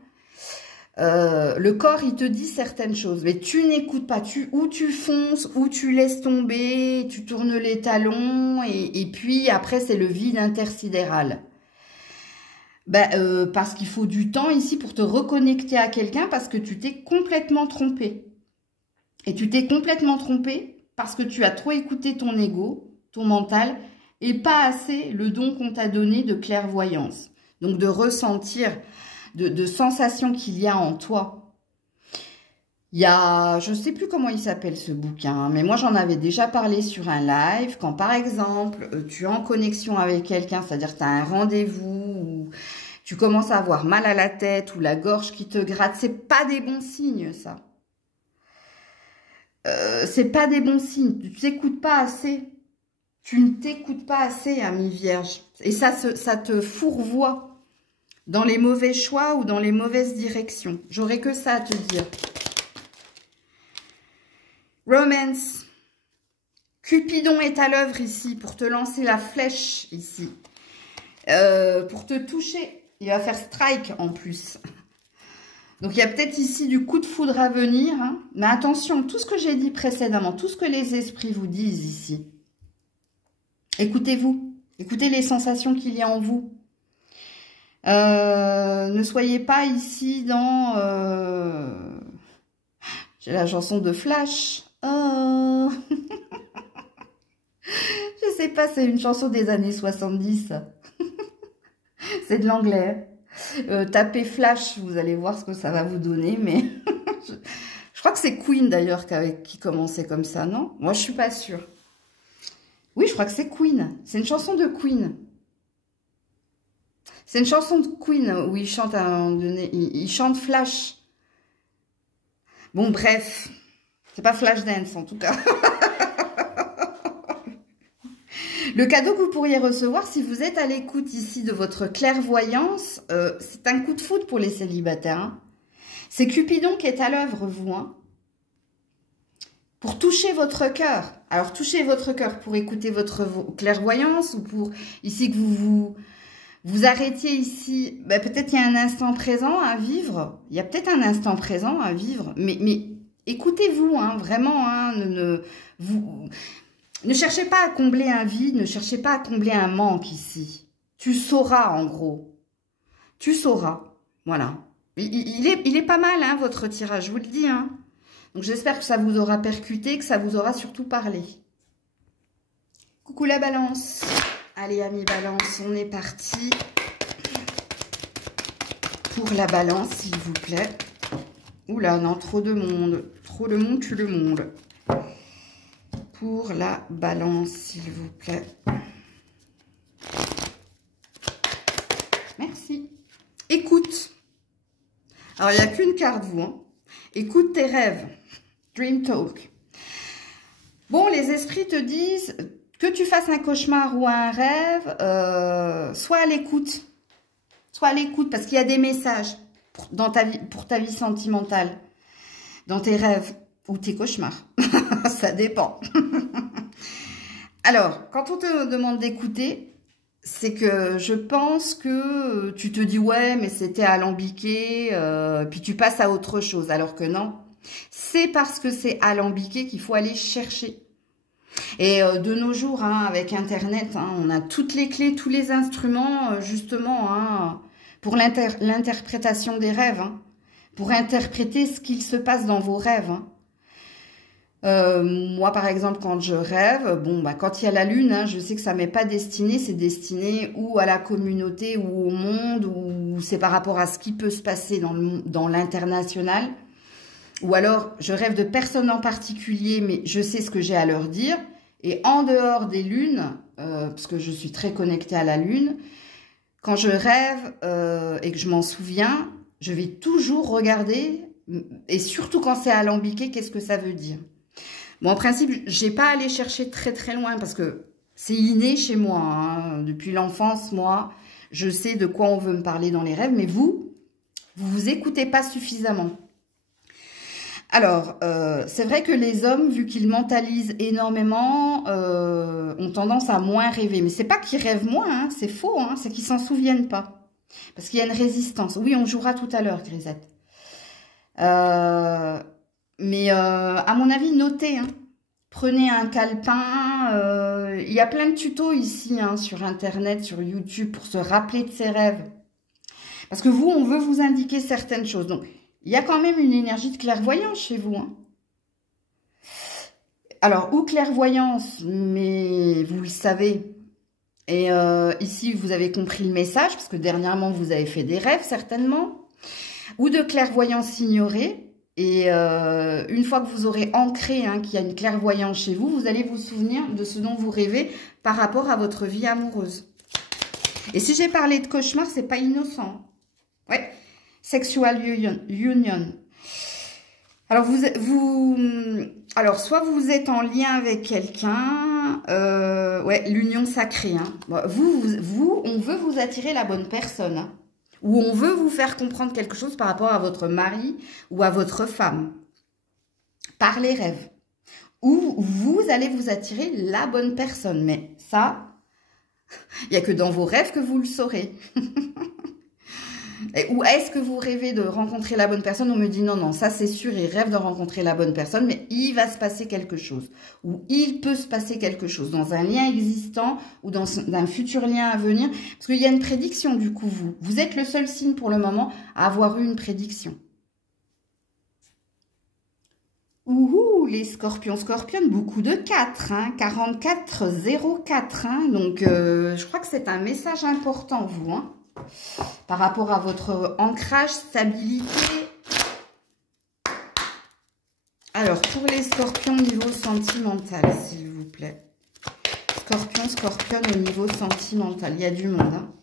Le corps, il te dit certaines choses, mais tu n'écoutes pas. Ou tu fonces, ou tu laisses tomber, tu tournes les talons, et puis après, c'est le vide intersidéral. Parce qu'il faut du temps ici pour te reconnecter à quelqu'un, parce que tu t'es complètement trompé. Et tu t'es complètement trompé parce que tu as trop écouté ton ego, ton mental, et pas assez le don qu'on t'a donné de clairvoyance. Donc de ressentir, de sensations qu'il y a en toi. Il y a, je ne sais plus comment il s'appelle ce bouquin, mais moi j'en avais déjà parlé sur un live, quand par exemple tu es en connexion avec quelqu'un, c'est-à-dire que tu as un rendez-vous, ou tu commences à avoir mal à la tête, ou la gorge qui te gratte, c'est pas des bons signes ça. C'est pas des bons signes, tu t'écoutes pas assez. Tu ne t'écoutes pas assez, ami Vierge. Et ça te fourvoie dans les mauvais choix ou dans les mauvaises directions. J'aurais que ça à te dire. Romance. Cupidon est à l'œuvre ici pour te lancer la flèche ici. Pour te toucher. Il va faire strike en plus. Donc, il y a peut-être ici du coup de foudre à venir. Hein. Mais attention, tout ce que j'ai dit précédemment, tout ce que les esprits vous disent ici, écoutez-vous. Écoutez les sensations qu'il y a en vous. Ne soyez pas ici dans... J'ai la chanson de Flash. Oh. Je sais pas, c'est une chanson des années 70. C'est de l'anglais. Tapez Flash, vous allez voir ce que ça va vous donner, mais je crois que c'est Queen d'ailleurs qui commençait comme ça, non? Moi, je suis pas sûre. Oui, je crois que c'est Queen. C'est une chanson de Queen. C'est une chanson de Queen où il chante à un moment donné. Il chante Flash. Bon, bref. C'est pas Flashdance en tout cas. Le cadeau que vous pourriez recevoir, si vous êtes à l'écoute ici de votre clairvoyance, c'est un coup de foudre pour les célibataires. Hein. C'est Cupidon qui est à l'œuvre, vous. Hein, pour toucher votre cœur. Alors, touchez votre cœur pour écouter votre clairvoyance ou pour ici que vous vous arrêtiez ici, ben, peut-être il y a un instant présent à vivre, il y a peut-être un instant présent à vivre, mais écoutez-vous, hein, vraiment, hein, ne cherchez pas à combler un vide, ne cherchez pas à combler un manque ici. Tu sauras, en gros. Tu sauras, voilà. Il est pas mal, hein, votre tirage, je vous le dis, hein. Donc j'espère que ça vous aura percuté, que ça vous aura surtout parlé. Coucou la balance. Allez, amis balance, on est parti pour la balance, s'il vous plaît. Oula, non, trop de monde. Trop de monde tue le monde. Pour la balance, s'il vous plaît. Merci. Écoute. Alors, il n'y a qu'une carte, vous. Hein. Écoute tes rêves. Dream Talk. Bon, les esprits te disent que tu fasses un cauchemar ou un rêve, sois à l'écoute. Sois à l'écoute parce qu'il y a des messages dans ta vie, pour ta vie sentimentale, dans tes rêves ou tes cauchemars. Ça dépend. Alors, quand on te demande d'écouter, c'est que je pense que tu te dis « ouais, mais c'était alambiqué puis tu passes à autre chose. » Alors que non, c'est parce que c'est alambiqué qu'il faut aller chercher. Et de nos jours, hein, avec Internet, hein, on a toutes les clés, tous les instruments, justement, hein, pour l'interprétation des rêves, hein, pour interpréter ce qu'il se passe dans vos rêves. Hein. Moi, par exemple, quand je rêve, bon, bah, quand il y a la lune, hein, je sais que ça m'est pas destiné, c'est destiné ou à la communauté ou au monde, ou c'est par rapport à ce qui peut se passer dans l'international. Ou alors, je rêve de personnes en particulier, mais je sais ce que j'ai à leur dire. Et en dehors des lunes, parce que je suis très connectée à la lune, quand je rêve et que je m'en souviens, je vais toujours regarder, et surtout quand c'est alambiqué, qu'est-ce que ça veut dire. Bon, en principe, j'ai pas à aller chercher très très loin, parce que c'est inné chez moi. Hein. Depuis l'enfance, moi, je sais de quoi on veut me parler dans les rêves, mais vous écoutez pas suffisamment. Alors, c'est vrai que les hommes, vu qu'ils mentalisent énormément, ont tendance à moins rêver. Mais c'est pas qu'ils rêvent moins, hein, c'est faux, hein, c'est qu'ils s'en souviennent pas. Parce qu'il y a une résistance. Oui, on jouera tout à l'heure, Grisette. Mais à mon avis, notez. Hein. Prenez un calepin. Il y a plein de tutos ici, hein, sur Internet, sur YouTube, pour se rappeler de ses rêves. Parce que vous, on veut vous indiquer certaines choses. Donc, il y a quand même une énergie de clairvoyance chez vous. Hein. Alors, ou clairvoyance, mais vous le savez. Et ici, vous avez compris le message, parce que dernièrement, vous avez fait des rêves, certainement. Ou de clairvoyance ignorée. Et une fois que vous aurez ancré hein, qu'il y a une clairvoyance chez vous, vous allez vous souvenir de ce dont vous rêvez par rapport à votre vie amoureuse. Et si j'ai parlé de cauchemar, c'est pas innocent. Ouais. Sexual union. Alors, soit vous êtes en lien avec quelqu'un, ouais, l'union sacrée. Hein. On veut vous attirer la bonne personne. Hein, ou on veut vous faire comprendre quelque chose par rapport à votre mari ou à votre femme. Par les rêves. Ou vous allez vous attirer la bonne personne. Mais ça, il n'y a que dans vos rêves que vous le saurez. Ou est-ce que vous rêvez de rencontrer la bonne personne? On me dit non, non, ça c'est sûr, il rêve de rencontrer la bonne personne, mais il va se passer quelque chose. Ou il peut se passer quelque chose dans un lien existant ou dans un futur lien à venir. Parce qu'il y a une prédiction du coup, vous êtes le seul signe pour le moment à avoir eu une prédiction. Ouhou, les scorpions, beaucoup de 4, hein, 4404. Hein, donc, je crois que c'est un message important, vous, hein. Par rapport à votre ancrage, stabilité. Alors, pour les scorpions niveau sentimental, s'il vous plaît. Scorpion au niveau sentimental. Il y a du monde. Hein.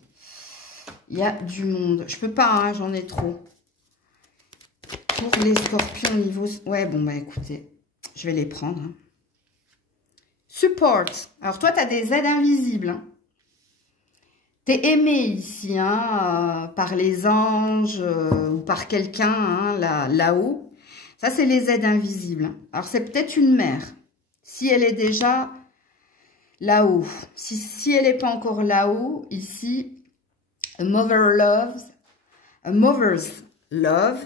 Il y a du monde. Je peux pas, hein, j'en ai trop. Pour les scorpions niveau... Ouais, bon, bah écoutez, je vais les prendre. Hein. Support. Alors, toi, tu as des aides invisibles. Hein. T'es aimé ici, hein, par les anges ou par quelqu'un hein, là-haut. Ça, c'est les aides invisibles. Hein. Alors, c'est peut-être une mère. Si elle est déjà là-haut. Si elle n'est pas encore là-haut, ici, A mother loves, a mother's love.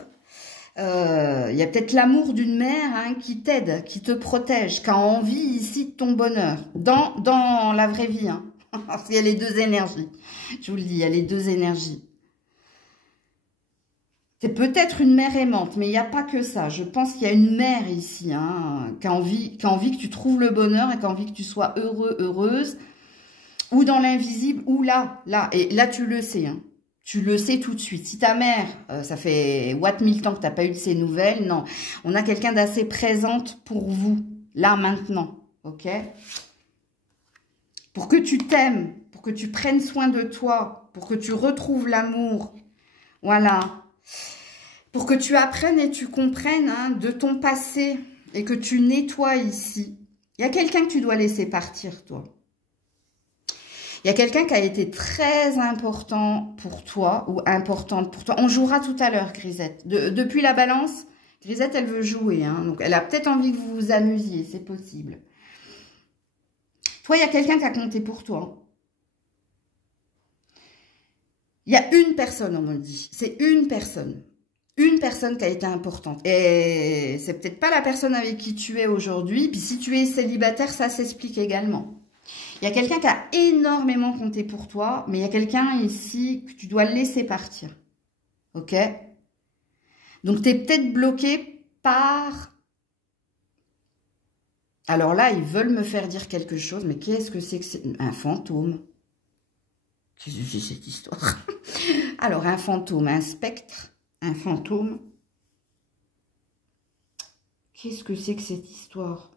Il y a peut-être l'amour d'une mère hein, qui t'aide, qui te protège, qui a envie ici de ton bonheur, dans la vraie vie. Hein. Parce qu'il y a les deux énergies. Je vous le dis, il y a les deux énergies. C'est peut-être une mère aimante, mais il n'y a pas que ça. Je pense qu'il y a une mère ici hein, qui a envie que tu trouves le bonheur et qui a envie que tu sois heureux, heureuse, ou dans l'invisible, ou là. Et là, tu le sais. Hein. Tu le sais tout de suite. Si ta mère, ça fait what 1000 temps que tu n'as pas eu de ses nouvelles, non. On a quelqu'un d'assez présente pour vous, là, maintenant. Ok? Pour que tu t'aimes, pour que tu prennes soin de toi, pour que tu retrouves l'amour. Voilà. Pour que tu apprennes et tu comprennes hein, de ton passé et que tu nettoies ici. Il y a quelqu'un que tu dois laisser partir, toi. Il y a quelqu'un qui a été très important pour toi ou importante pour toi. On jouera tout à l'heure, Grisette. Depuis la balance, Grisette, elle veut jouer. Hein, donc, elle a peut-être envie que vous vous amusiez. C'est possible. Toi, il y a quelqu'un qui a compté pour toi. Il y a une personne, on me dit. C'est une personne. Une personne qui a été importante. Et c'est peut-être pas la personne avec qui tu es aujourd'hui. Puis si tu es célibataire, ça s'explique également. Il y a quelqu'un qui a énormément compté pour toi, mais il y a quelqu'un ici que tu dois laisser partir. Ok? Donc, tu es peut-être bloqué par... Alors là, ils veulent me faire dire quelque chose, mais qu'est-ce que c'est un fantôme? Qu'est-ce que c'est cette histoire? Alors, un fantôme, un spectre, un fantôme. Qu'est-ce que c'est que cette histoire?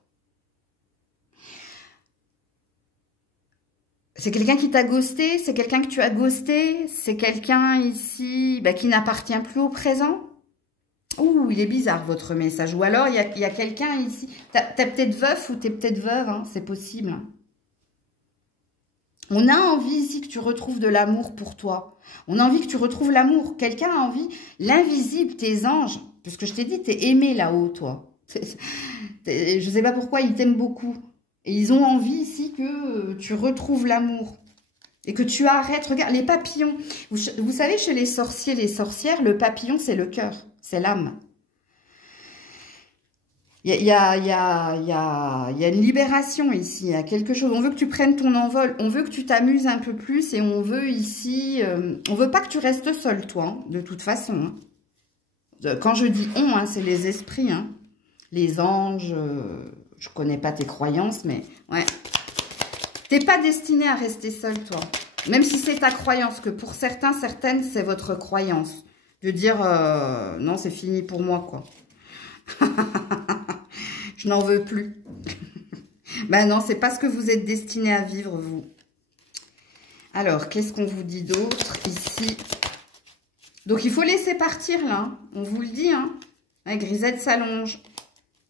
C'est quelqu'un qui t'a ghosté, c'est quelqu'un que tu as ghosté, c'est quelqu'un ici qui n'appartient plus au présent. Ouh, il est bizarre votre message. Ou alors, il y a quelqu'un ici. T'es peut-être veuf ou t'es peut-être veuve, hein, c'est possible. On a envie ici que tu retrouves de l'amour pour toi. On a envie que tu retrouves l'amour. Quelqu'un a envie, l'invisible, tes anges. Parce que je t'ai dit, t'es aimé là-haut, toi. Je ne sais pas pourquoi, ils t'aiment beaucoup. Et ils ont envie ici que tu retrouves l'amour. Et que tu arrêtes. Regarde, les papillons. Vous savez, chez les sorciers, les sorcières, le papillon, c'est le cœur. C'est l'âme. Il y a une libération ici. Il y a quelque chose. On veut que tu prennes ton envol. On veut que tu t'amuses un peu plus. Et on veut ici... on veut pas que tu restes seul, toi. Hein, de toute façon. Hein. Quand je dis on, hein, c'est les esprits. Hein. Les anges... je connais pas tes croyances, mais ouais. T'es pas destiné à rester seul, toi. Même si c'est ta croyance, que pour certains, certaines, c'est votre croyance. De dire, non, c'est fini pour moi, quoi. Je n'en veux plus. Ben non, c'est pas ce que vous êtes destiné à vivre, vous. Alors, qu'est-ce qu'on vous dit d'autre ici? Donc, il faut laisser partir, là. Hein. On vous le dit, hein. La grisette s'allonge.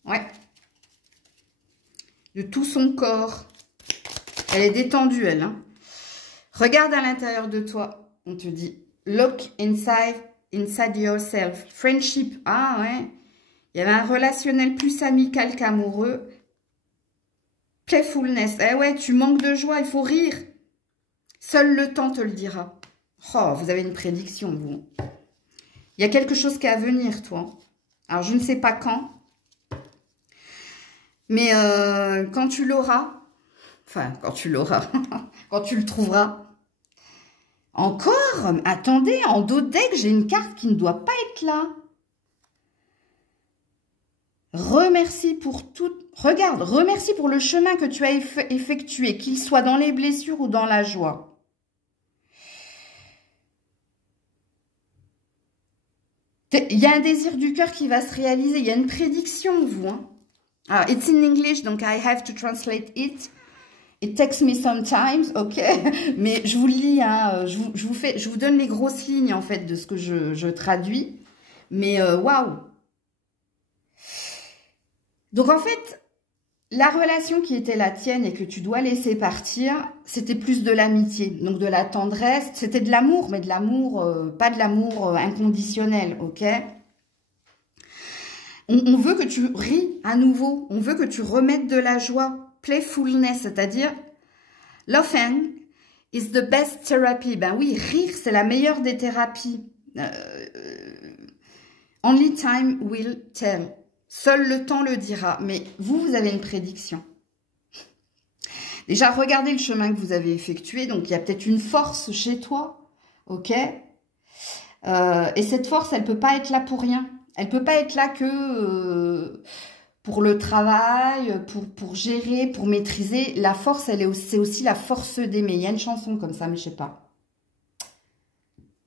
Ouais. De tout son corps. Elle est détendue, elle. Hein. Regarde à l'intérieur de toi. On te dit, look inside yourself. Friendship. Ah, ouais. Il y avait un relationnel plus amical qu'amoureux. Playfulness. Eh ouais, tu manques de joie, il faut rire. Seul le temps te le dira. Oh, vous avez une prédiction, vous. Il y a quelque chose qui est à venir, toi. Alors, je ne sais pas quand. Mais quand tu l'auras, enfin, quand tu l'auras, quand tu le trouveras. Encore? Attendez, en dos de deck, j'ai une carte qui ne doit pas être là. Remercie pour tout. Regarde, remercie pour le chemin que tu as effectué, qu'il soit dans les blessures ou dans la joie. Il y a un désir du cœur qui va se réaliser. Il y a une prédiction, vous. Hein. Ah, it's in English, donc I have to translate it. It takes me sometimes, ok. Mais je vous le lis, hein, je vous donne les grosses lignes, en fait, de ce que je traduis. Mais waouh! Donc, en fait, la relation qui était la tienne et que tu dois laisser partir, c'était plus de l'amitié, donc de la tendresse. C'était de l'amour, mais de l'amour, pas de l'amour inconditionnel, ok? On veut que tu ris à nouveau. On veut que tu remettes de la joie. Playfulness, c'est-à-dire laughing is the best therapy. Ben oui, rire, c'est la meilleure des thérapies. Only time will tell. Seul le temps le dira. Mais vous, vous avez une prédiction. Déjà, regardez le chemin que vous avez effectué. Donc, il y a peut-être une force chez toi. Ok? Et cette force, elle peut pas être là pour rien. Elle peut pas être là que pour le travail, pour gérer, pour maîtriser. La force, c'est aussi la force d'aimer. Il y a une chanson comme ça, mais je sais pas.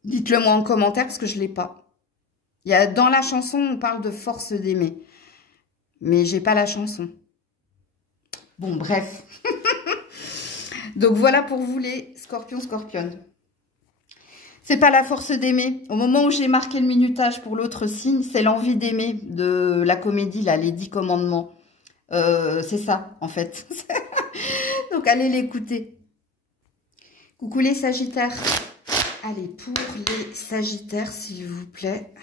Dites-le moi en commentaire parce que je l'ai pas. Dans la chanson, on parle de force d'aimer. Mais j'ai pas la chanson. Bon, bref. Donc voilà pour vous les scorpions, scorpionnes. C'est pas la force d'aimer. Au moment où j'ai marqué le minutage pour l'autre signe, c'est l'envie d'aimer de la comédie, là, les 10 commandements. C'est ça, en fait. Donc allez l'écouter. Coucou les sagittaires. Allez, pour les sagittaires, s'il vous plaît.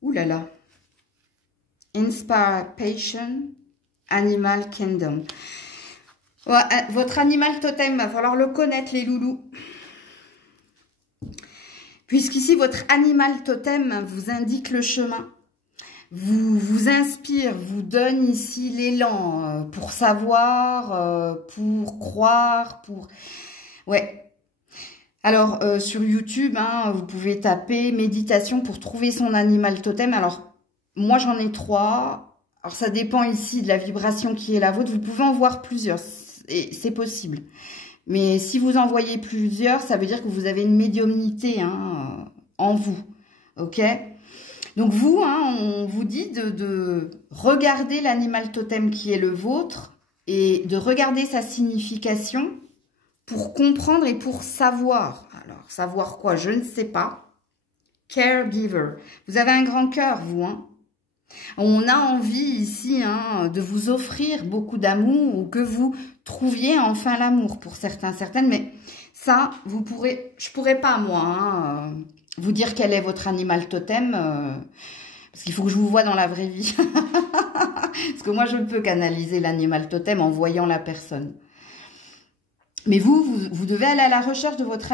Ouh là là. Inspiration, Animal Kingdom. Ouais, votre animal totem, va falloir le connaître, les loulous. Puisqu'ici, votre animal totem vous indique le chemin, vous inspire, vous donne ici l'élan pour savoir, pour croire, pour... Ouais. Alors, sur YouTube, hein, vous pouvez taper « méditation » pour trouver son animal totem. Alors, moi, j'en ai 3. Alors, ça dépend ici de la vibration qui est la vôtre. Vous pouvez en voir plusieurs. Et c'est possible. Mais si vous en voyez plusieurs, ça veut dire que vous avez une médiumnité hein, en vous. Ok? Donc vous, hein, on vous dit de regarder l'animal totem qui est le vôtre et de regarder sa signification pour comprendre et pour savoir. Alors, savoir quoi? Je ne sais pas. Caregiver. Vous avez un grand cœur, vous, hein? On a envie ici hein, de vous offrir beaucoup d'amour ou que vous trouviez enfin l'amour pour certains, certaines. Mais ça, je pourrais pas moi hein, vous dire quel est votre animal totem parce qu'il faut que je vous voie dans la vraie vie. Parce que moi, je peux canaliser l'animal totem en voyant la personne. Mais vous devez aller à la recherche de votre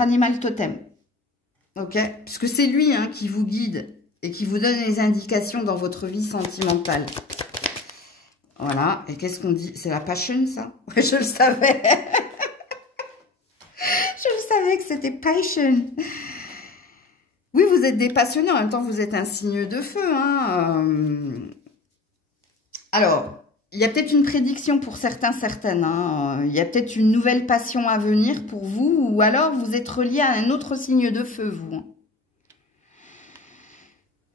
animal totem. Ok? Puisque c'est lui hein, qui vous guide et qui vous donne les indications dans votre vie sentimentale. Voilà. Et qu'est-ce qu'on dit? C'est la passion, ça? Ouais, je le savais. Je le savais que c'était passion. Oui, vous êtes des passionnés. En même temps, vous êtes un signe de feu. Hein. Alors, il y a peut-être une prédiction pour certains, certaines. Hein. Il y a peut-être une nouvelle passion à venir pour vous. Ou alors, vous êtes relié à un autre signe de feu, vous. Hein.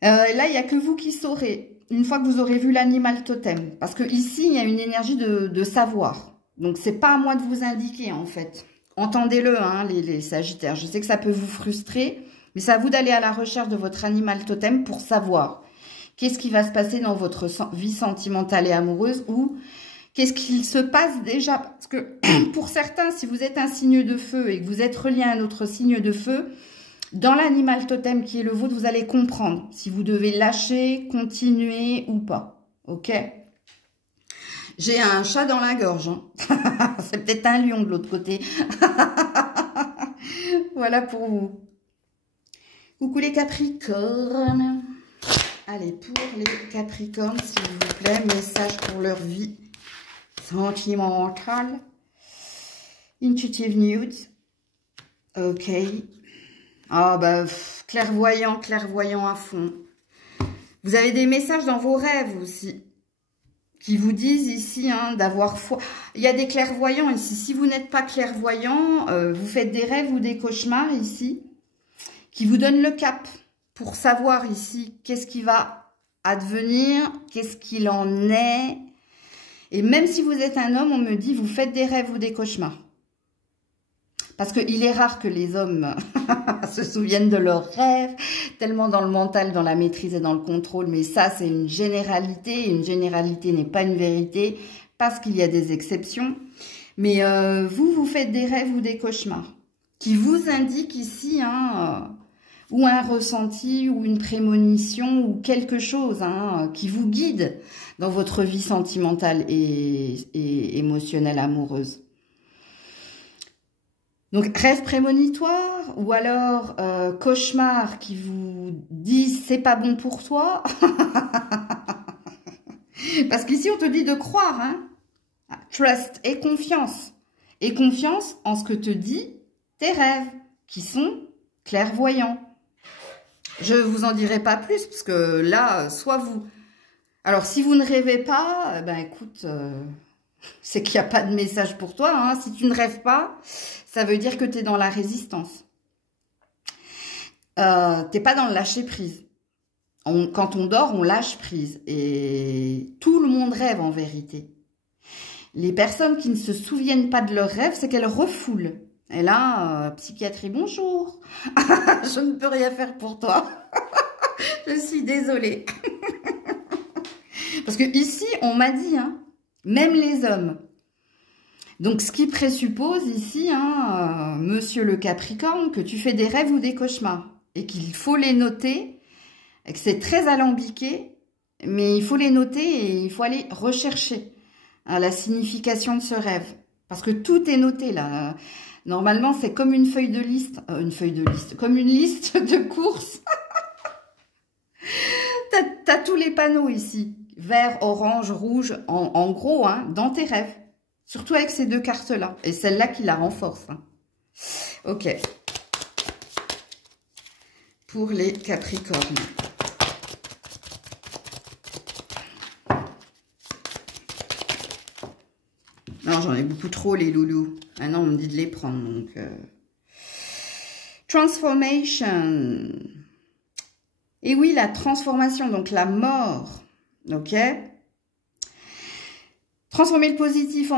Là, il n'y a que vous qui saurez, une fois que vous aurez vu l'animal totem. Parce que ici, il y a une énergie de savoir. Donc, c'est pas à moi de vous indiquer, en fait. Entendez-le, hein, les sagittaires. Je sais que ça peut vous frustrer, mais c'est à vous d'aller à la recherche de votre animal totem pour savoir qu'est-ce qui va se passer dans votre vie sentimentale et amoureuse ou qu'est-ce qu'il se passe déjà. Parce que pour certains, si vous êtes un signe de feu et que vous êtes relié à un autre signe de feu, dans l'animal totem qui est le vôtre, vous allez comprendre si vous devez lâcher, continuer ou pas. Ok? J'ai un chat dans la gorge. Hein. C'est peut-être un lion de l'autre côté. Voilà pour vous. Coucou les Capricornes. Allez, pour les Capricornes, s'il vous plaît, message pour leur vie sentimentale. Intuitive News. Ok. Ah bah, clairvoyant, clairvoyant à fond. Vous avez des messages dans vos rêves aussi, qui vous disent ici hein, d'avoir foi. Il y a des clairvoyants ici. Si vous n'êtes pas clairvoyant, vous faites des rêves ou des cauchemars ici, qui vous donnent le cap pour savoir ici qu'est-ce qui va advenir, qu'est-ce qu'il en est. Et même si vous êtes un homme, on me dit, vous faites des rêves ou des cauchemars. Parce qu'il est rare que les hommes se souviennent de leurs rêves, tellement dans le mental, dans la maîtrise et dans le contrôle. Mais ça, c'est une généralité. Une généralité n'est pas une vérité, parce qu'il y a des exceptions. Mais vous faites des rêves ou des cauchemars qui vous indiquent ici, hein, ou un ressenti, ou une prémonition, ou quelque chose hein, qui vous guide dans votre vie sentimentale et émotionnelle amoureuse. Donc, rêve prémonitoire ou alors cauchemar qui vous disent c'est pas bon pour toi. Parce qu'ici, on te dit de croire, hein. Trust et confiance. Et confiance en ce que te dit tes rêves, qui sont clairvoyants. Je ne vous en dirai pas plus, parce que là, soit vous... Alors, si vous ne rêvez pas, ben écoute, c'est qu'il n'y a pas de message pour toi, hein. Si tu ne rêves pas, ça veut dire que tu es dans la résistance. Tu n'es pas dans le lâcher-prise. Quand on dort, on lâche prise. Et tout le monde rêve en vérité. Les personnes qui ne se souviennent pas de leurs rêves, c'est qu'elles refoulent. Et là, psychiatrie, bonjour. Je ne peux rien faire pour toi. Je suis désolée. Parce que ici, on m'a dit, hein, même les hommes. Donc, ce qui présuppose ici, hein, monsieur le Capricorne, que tu fais des rêves ou des cauchemars. Et qu'il faut les noter, et que c'est très alambiqué, mais il faut les noter et il faut aller rechercher la signification de ce rêve. Parce que tout est noté là. Normalement, c'est comme une feuille de liste. Comme une liste de courses. T'as tous les panneaux ici. Vert, orange, rouge, en gros, hein, dans tes rêves. Surtout avec ces deux cartes-là. Et celle-là qui la renforce. Hein. Ok. Pour les Capricornes. Non, j'en ai beaucoup trop, les loulous. Ah non, on me dit de les prendre, donc... Transformation. Et oui, la transformation, donc la mort. Ok. Transformer le positif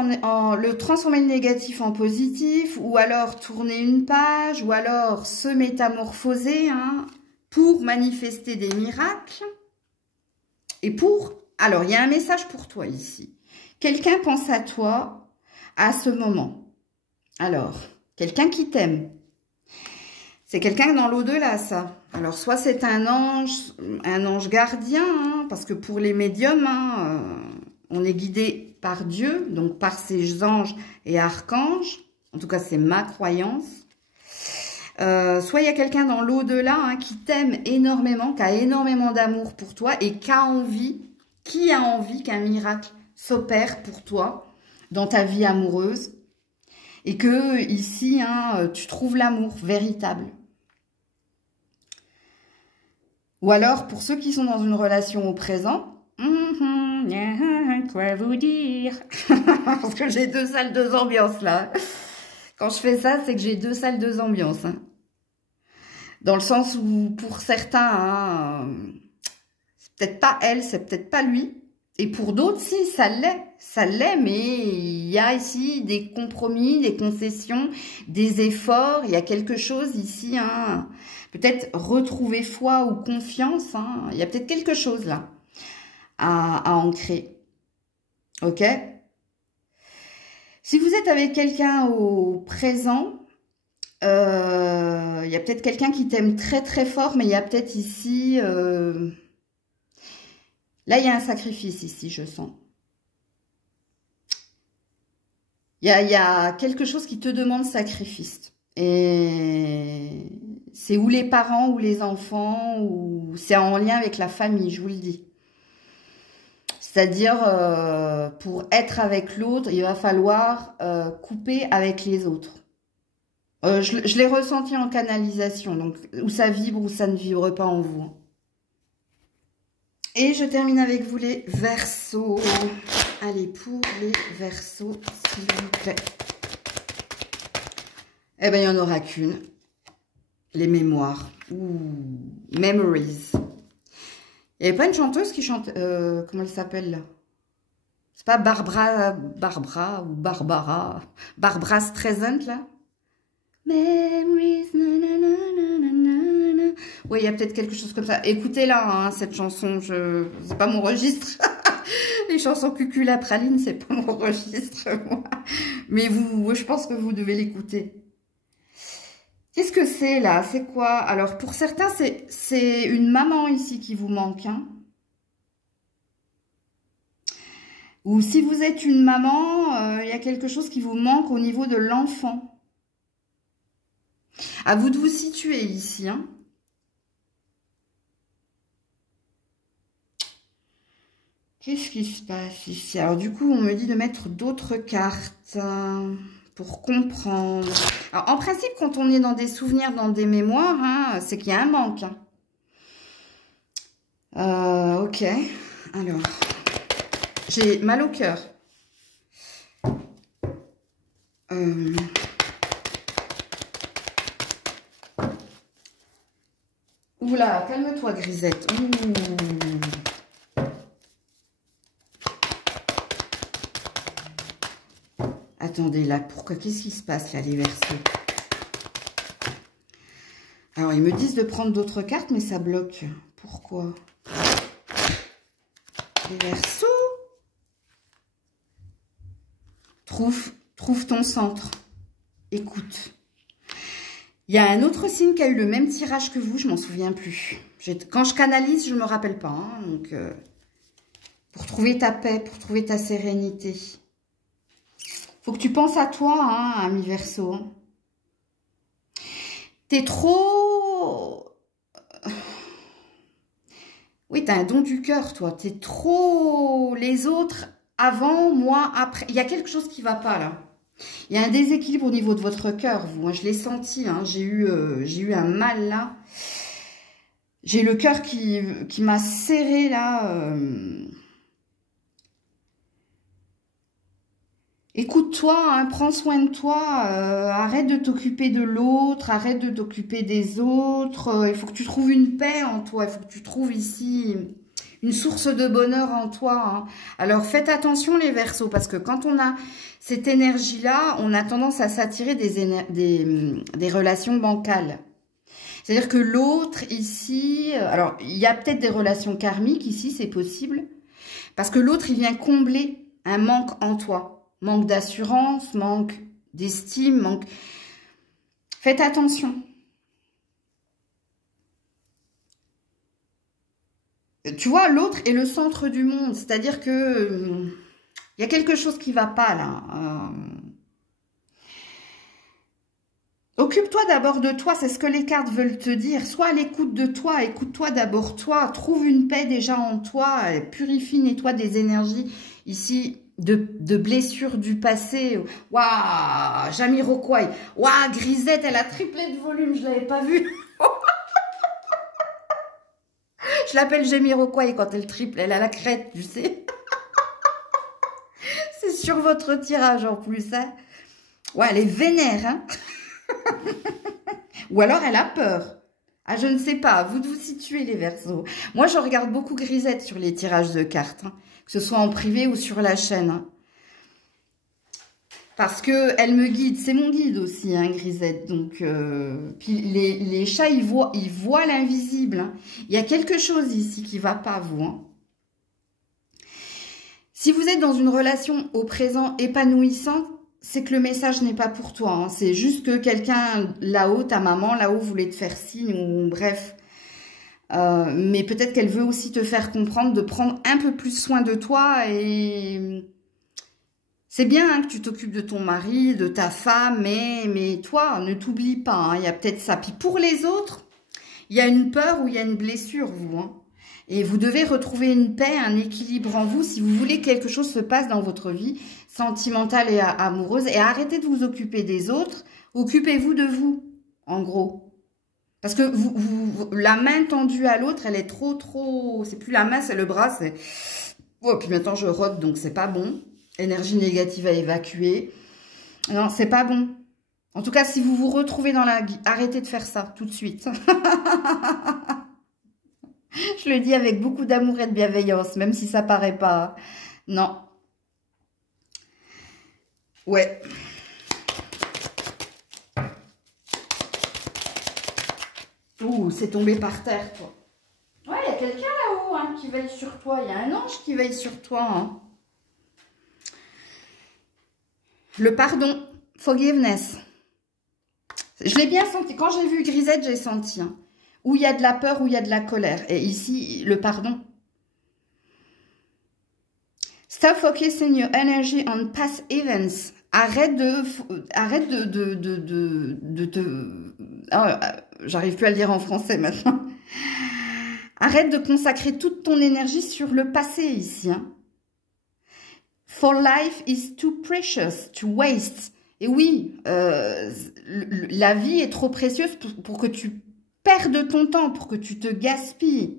transformer le négatif en positif, ou alors tourner une page, ou alors se métamorphoser, hein, pour manifester des miracles. Et pour... Alors, il y a un message pour toi ici. Quelqu'un pense à toi à ce moment. Alors, quelqu'un qui t'aime. C'est quelqu'un dans l'au-delà, ça. Alors, soit c'est un ange gardien, hein, parce que pour les médiums, hein, on est guidé par Dieu, donc par ses anges et archanges. En tout cas, c'est ma croyance. Soit il y a quelqu'un dans l'au-delà, hein, qui t'aime énormément, qui a énormément d'amour pour toi et qui a envie qu'un miracle s'opère pour toi dans ta vie amoureuse et que ici, hein, tu trouves l'amour véritable. Ou alors, pour ceux qui sont dans une relation au présent, quoi vous dire? Parce que j'ai deux salles, deux ambiances là. Quand je fais ça, c'est que j'ai deux salles, deux ambiances. Hein. Dans le sens où, pour certains, hein, c'est peut-être pas elle, c'est peut-être pas lui. Et pour d'autres, si, ça l'est, mais il y a ici des compromis, des concessions, des efforts, il y a quelque chose ici, hein, peut-être retrouver foi ou confiance, hein, il y a peut-être quelque chose là à ancrer, ok? Si vous êtes avec quelqu'un au présent, il y a peut-être quelqu'un qui t'aime très très fort, mais il y a peut-être ici... Là, il y a un sacrifice ici, je sens. Il y a quelque chose qui te demande sacrifice. Et c'est ou les parents ou les enfants, ou c'est en lien avec la famille, je vous le dis. C'est-à-dire, pour être avec l'autre, il va falloir couper avec les autres. Je l'ai ressenti en canalisation, donc où ça vibre ou ça ne vibre pas en vous. Et je termine avec vous les Verseaux. Allez, pour les Verseaux, s'il vous plaît. Eh bien, il n'y en aura qu'une. Les mémoires. Ouh, memories. Il n'y avait pas une chanteuse qui chante... comment elle s'appelle là? C'est pas Barbara ou Barbara. Barbara Streisand là? Memories, nanana. Oui, il y a peut-être quelque chose comme ça. Écoutez-la, hein, cette chanson, c'est pas mon registre. Les chansons cucul à praline, c'est pas mon registre, moi. Mais je pense que vous devez l'écouter. Qu'est-ce que c'est, là? C'est quoi? Alors, pour certains, c'est une maman ici qui vous manque, hein. Ou si vous êtes une maman, il y a quelque chose qui vous manque au niveau de l'enfant. À vous de vous situer ici, hein. Qu'est-ce qui se passe ici? Alors, du coup, on me dit de mettre d'autres cartes pour comprendre. Alors, en principe, quand on est dans des souvenirs, dans des mémoires, hein, c'est qu'il y a un manque. Hein. Ok. Alors, j'ai mal au cœur. Oula, calme-toi, Grisette. Ouh. Attendez, là, pourquoi? Qu'est-ce qui se passe, là, les Verseaux? Alors, ils me disent de prendre d'autres cartes, mais ça bloque. Pourquoi? Les Verseaux? Trouve ton centre. Écoute. Il y a un autre signe qui a eu le même tirage que vous, je m'en souviens plus. Quand je canalise, je ne me rappelle pas. Hein, donc, pour trouver ta paix, pour trouver ta sérénité. Faut que tu penses à toi, hein, ami Verseau. Hein. T'es trop... Oui, t'as un don du cœur, toi. T'es trop... Les autres, avant, moi, après. Il y a quelque chose qui va pas, là. Il y a un déséquilibre au niveau de votre cœur, vous. Hein, je l'ai senti, hein, j'ai eu un mal, là. J'ai le cœur qui m'a serré, là. Écoute-toi, hein, prends soin de toi, arrête de t'occuper de l'autre, arrête de t'occuper des autres. Il faut que tu trouves une paix en toi, il faut que tu trouves ici une source de bonheur en toi. Hein. Alors faites attention les Verseaux, parce que quand on a cette énergie-là, on a tendance à s'attirer des relations bancales. C'est-à-dire que l'autre ici, alors il y a peut-être des relations karmiques ici, c'est possible, parce que l'autre il vient combler un manque en toi. Manque d'assurance, manque d'estime, manque... Faites attention. Tu vois, l'autre est le centre du monde. C'est-à-dire que y a quelque chose qui ne va pas, là. Occupe-toi d'abord de toi, c'est ce que les cartes veulent te dire. Sois à l'écoute de toi, écoute-toi d'abord toi. Trouve une paix déjà en toi. Purifie, nettoie des énergies ici... De blessures du passé. Waouh, Jamiroquai. Waouh, Grisette, elle a triplé de volume, je ne l'avais pas vue. Je l'appelle Jamiroquai quand elle triple, elle a la crête, tu sais. C'est sur votre tirage en plus. Hein. Ouais, elle est vénère. Hein. Ou alors elle a peur. Ah, je ne sais pas, vous de vous situer les Verseaux. Moi, je regarde beaucoup Grisette sur les tirages de cartes. Hein. Que ce soit en privé ou sur la chaîne. Hein. Parce que elle me guide, c'est mon guide aussi, hein, Grisette. Donc, puis les chats, ils voient l'invisible. Hein. Il y a quelque chose ici qui ne va pas, vous. Hein. Si vous êtes dans une relation au présent épanouissante, c'est que le message n'est pas pour toi. Hein. C'est juste que quelqu'un là-haut, ta maman là-haut, voulait te faire signe ou bref... mais peut-être qu'elle veut aussi te faire comprendre de prendre un peu plus soin de toi et c'est bien hein, que tu t'occupes de ton mari, de ta femme, mais toi, ne t'oublie pas, hein, il y a peut-être ça. Puis pour les autres, il y a une peur ou il y a une blessure, vous. Hein, et vous devez retrouver une paix, un équilibre en vous si vous voulez que quelque chose se passe dans votre vie sentimentale et amoureuse. Et arrêtez de vous occuper des autres, occupez-vous de vous, en gros. Parce que la main tendue à l'autre, elle est trop... C'est plus la main, c'est le bras. Oh, puis maintenant, je rôde, donc c'est pas bon. Énergie négative à évacuer. Non, c'est pas bon. En tout cas, si vous vous retrouvez dans la... Arrêtez de faire ça, tout de suite. Je le dis avec beaucoup d'amour et de bienveillance, même si ça paraît pas. Non. Ouais. Ouh, c'est tombé par terre, toi. Ouais, il y a quelqu'un là-haut hein, qui veille sur toi. Il y a un ange qui veille sur toi. Hein. Le pardon. Forgiveness. Je l'ai bien senti. Quand j'ai vu Grisette, j'ai senti. Hein. Où il y a de la peur, où il y a de la colère. Et ici, le pardon. Stop focusing your energy on past events Arrête j'arrive plus à le dire en français maintenant. Arrête de consacrer toute ton énergie sur le passé ici. Hein. For life is too precious to waste. Et oui, la vie est trop précieuse pour que tu perdes ton temps, pour que tu te gaspilles.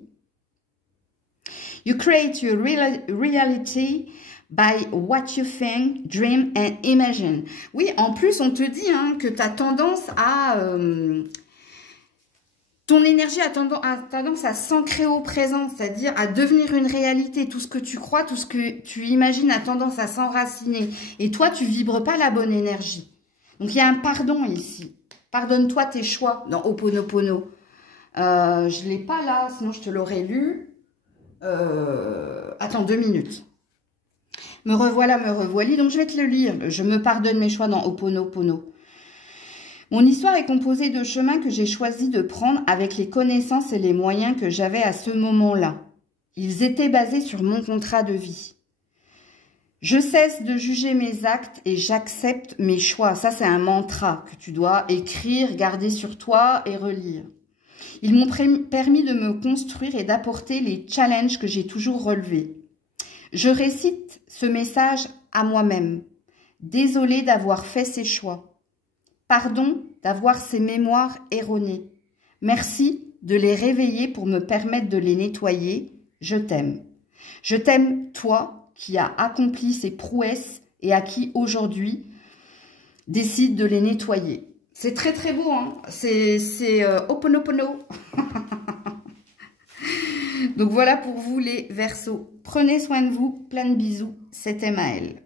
You create your reality by what you think, dream and imagine. Oui, en plus, on te dit hein, que tu as tendance à... ton énergie a tendance à s'ancrer au présent, c'est-à-dire à devenir une réalité. Tout ce que tu crois, tout ce que tu imagines a tendance à s'enraciner. Et toi, tu vibres pas la bonne énergie. Donc, il y a un pardon ici. Pardonne-toi tes choix dans Ho'oponopono. Je ne l'ai pas là, sinon je te l'aurais lu. Attends 2 minutes. Me revoilà, me revoilà. Donc, je vais te le lire. Je me pardonne mes choix dans Ho'oponopono. Mon histoire est composée de chemins que j'ai choisi de prendre avec les connaissances et les moyens que j'avais à ce moment-là. Ils étaient basés sur mon contrat de vie. Je cesse de juger mes actes et j'accepte mes choix. Ça, c'est un mantra que tu dois écrire, garder sur toi et relire. Ils m'ont permis de me construire et d'apporter les challenges que j'ai toujours relevés. Je récite ce message à moi-même. Désolée d'avoir fait ces choix. Pardon d'avoir ces mémoires erronées. Merci de les réveiller pour me permettre de les nettoyer. Je t'aime. Je t'aime, toi, qui as accompli ces prouesses et à qui, aujourd'hui, décide de les nettoyer. C'est très, très beau, hein. C'est Ho'oponopono. Donc, voilà pour vous, les Verseaux. Prenez soin de vous. Plein de bisous. C'était Maëlle.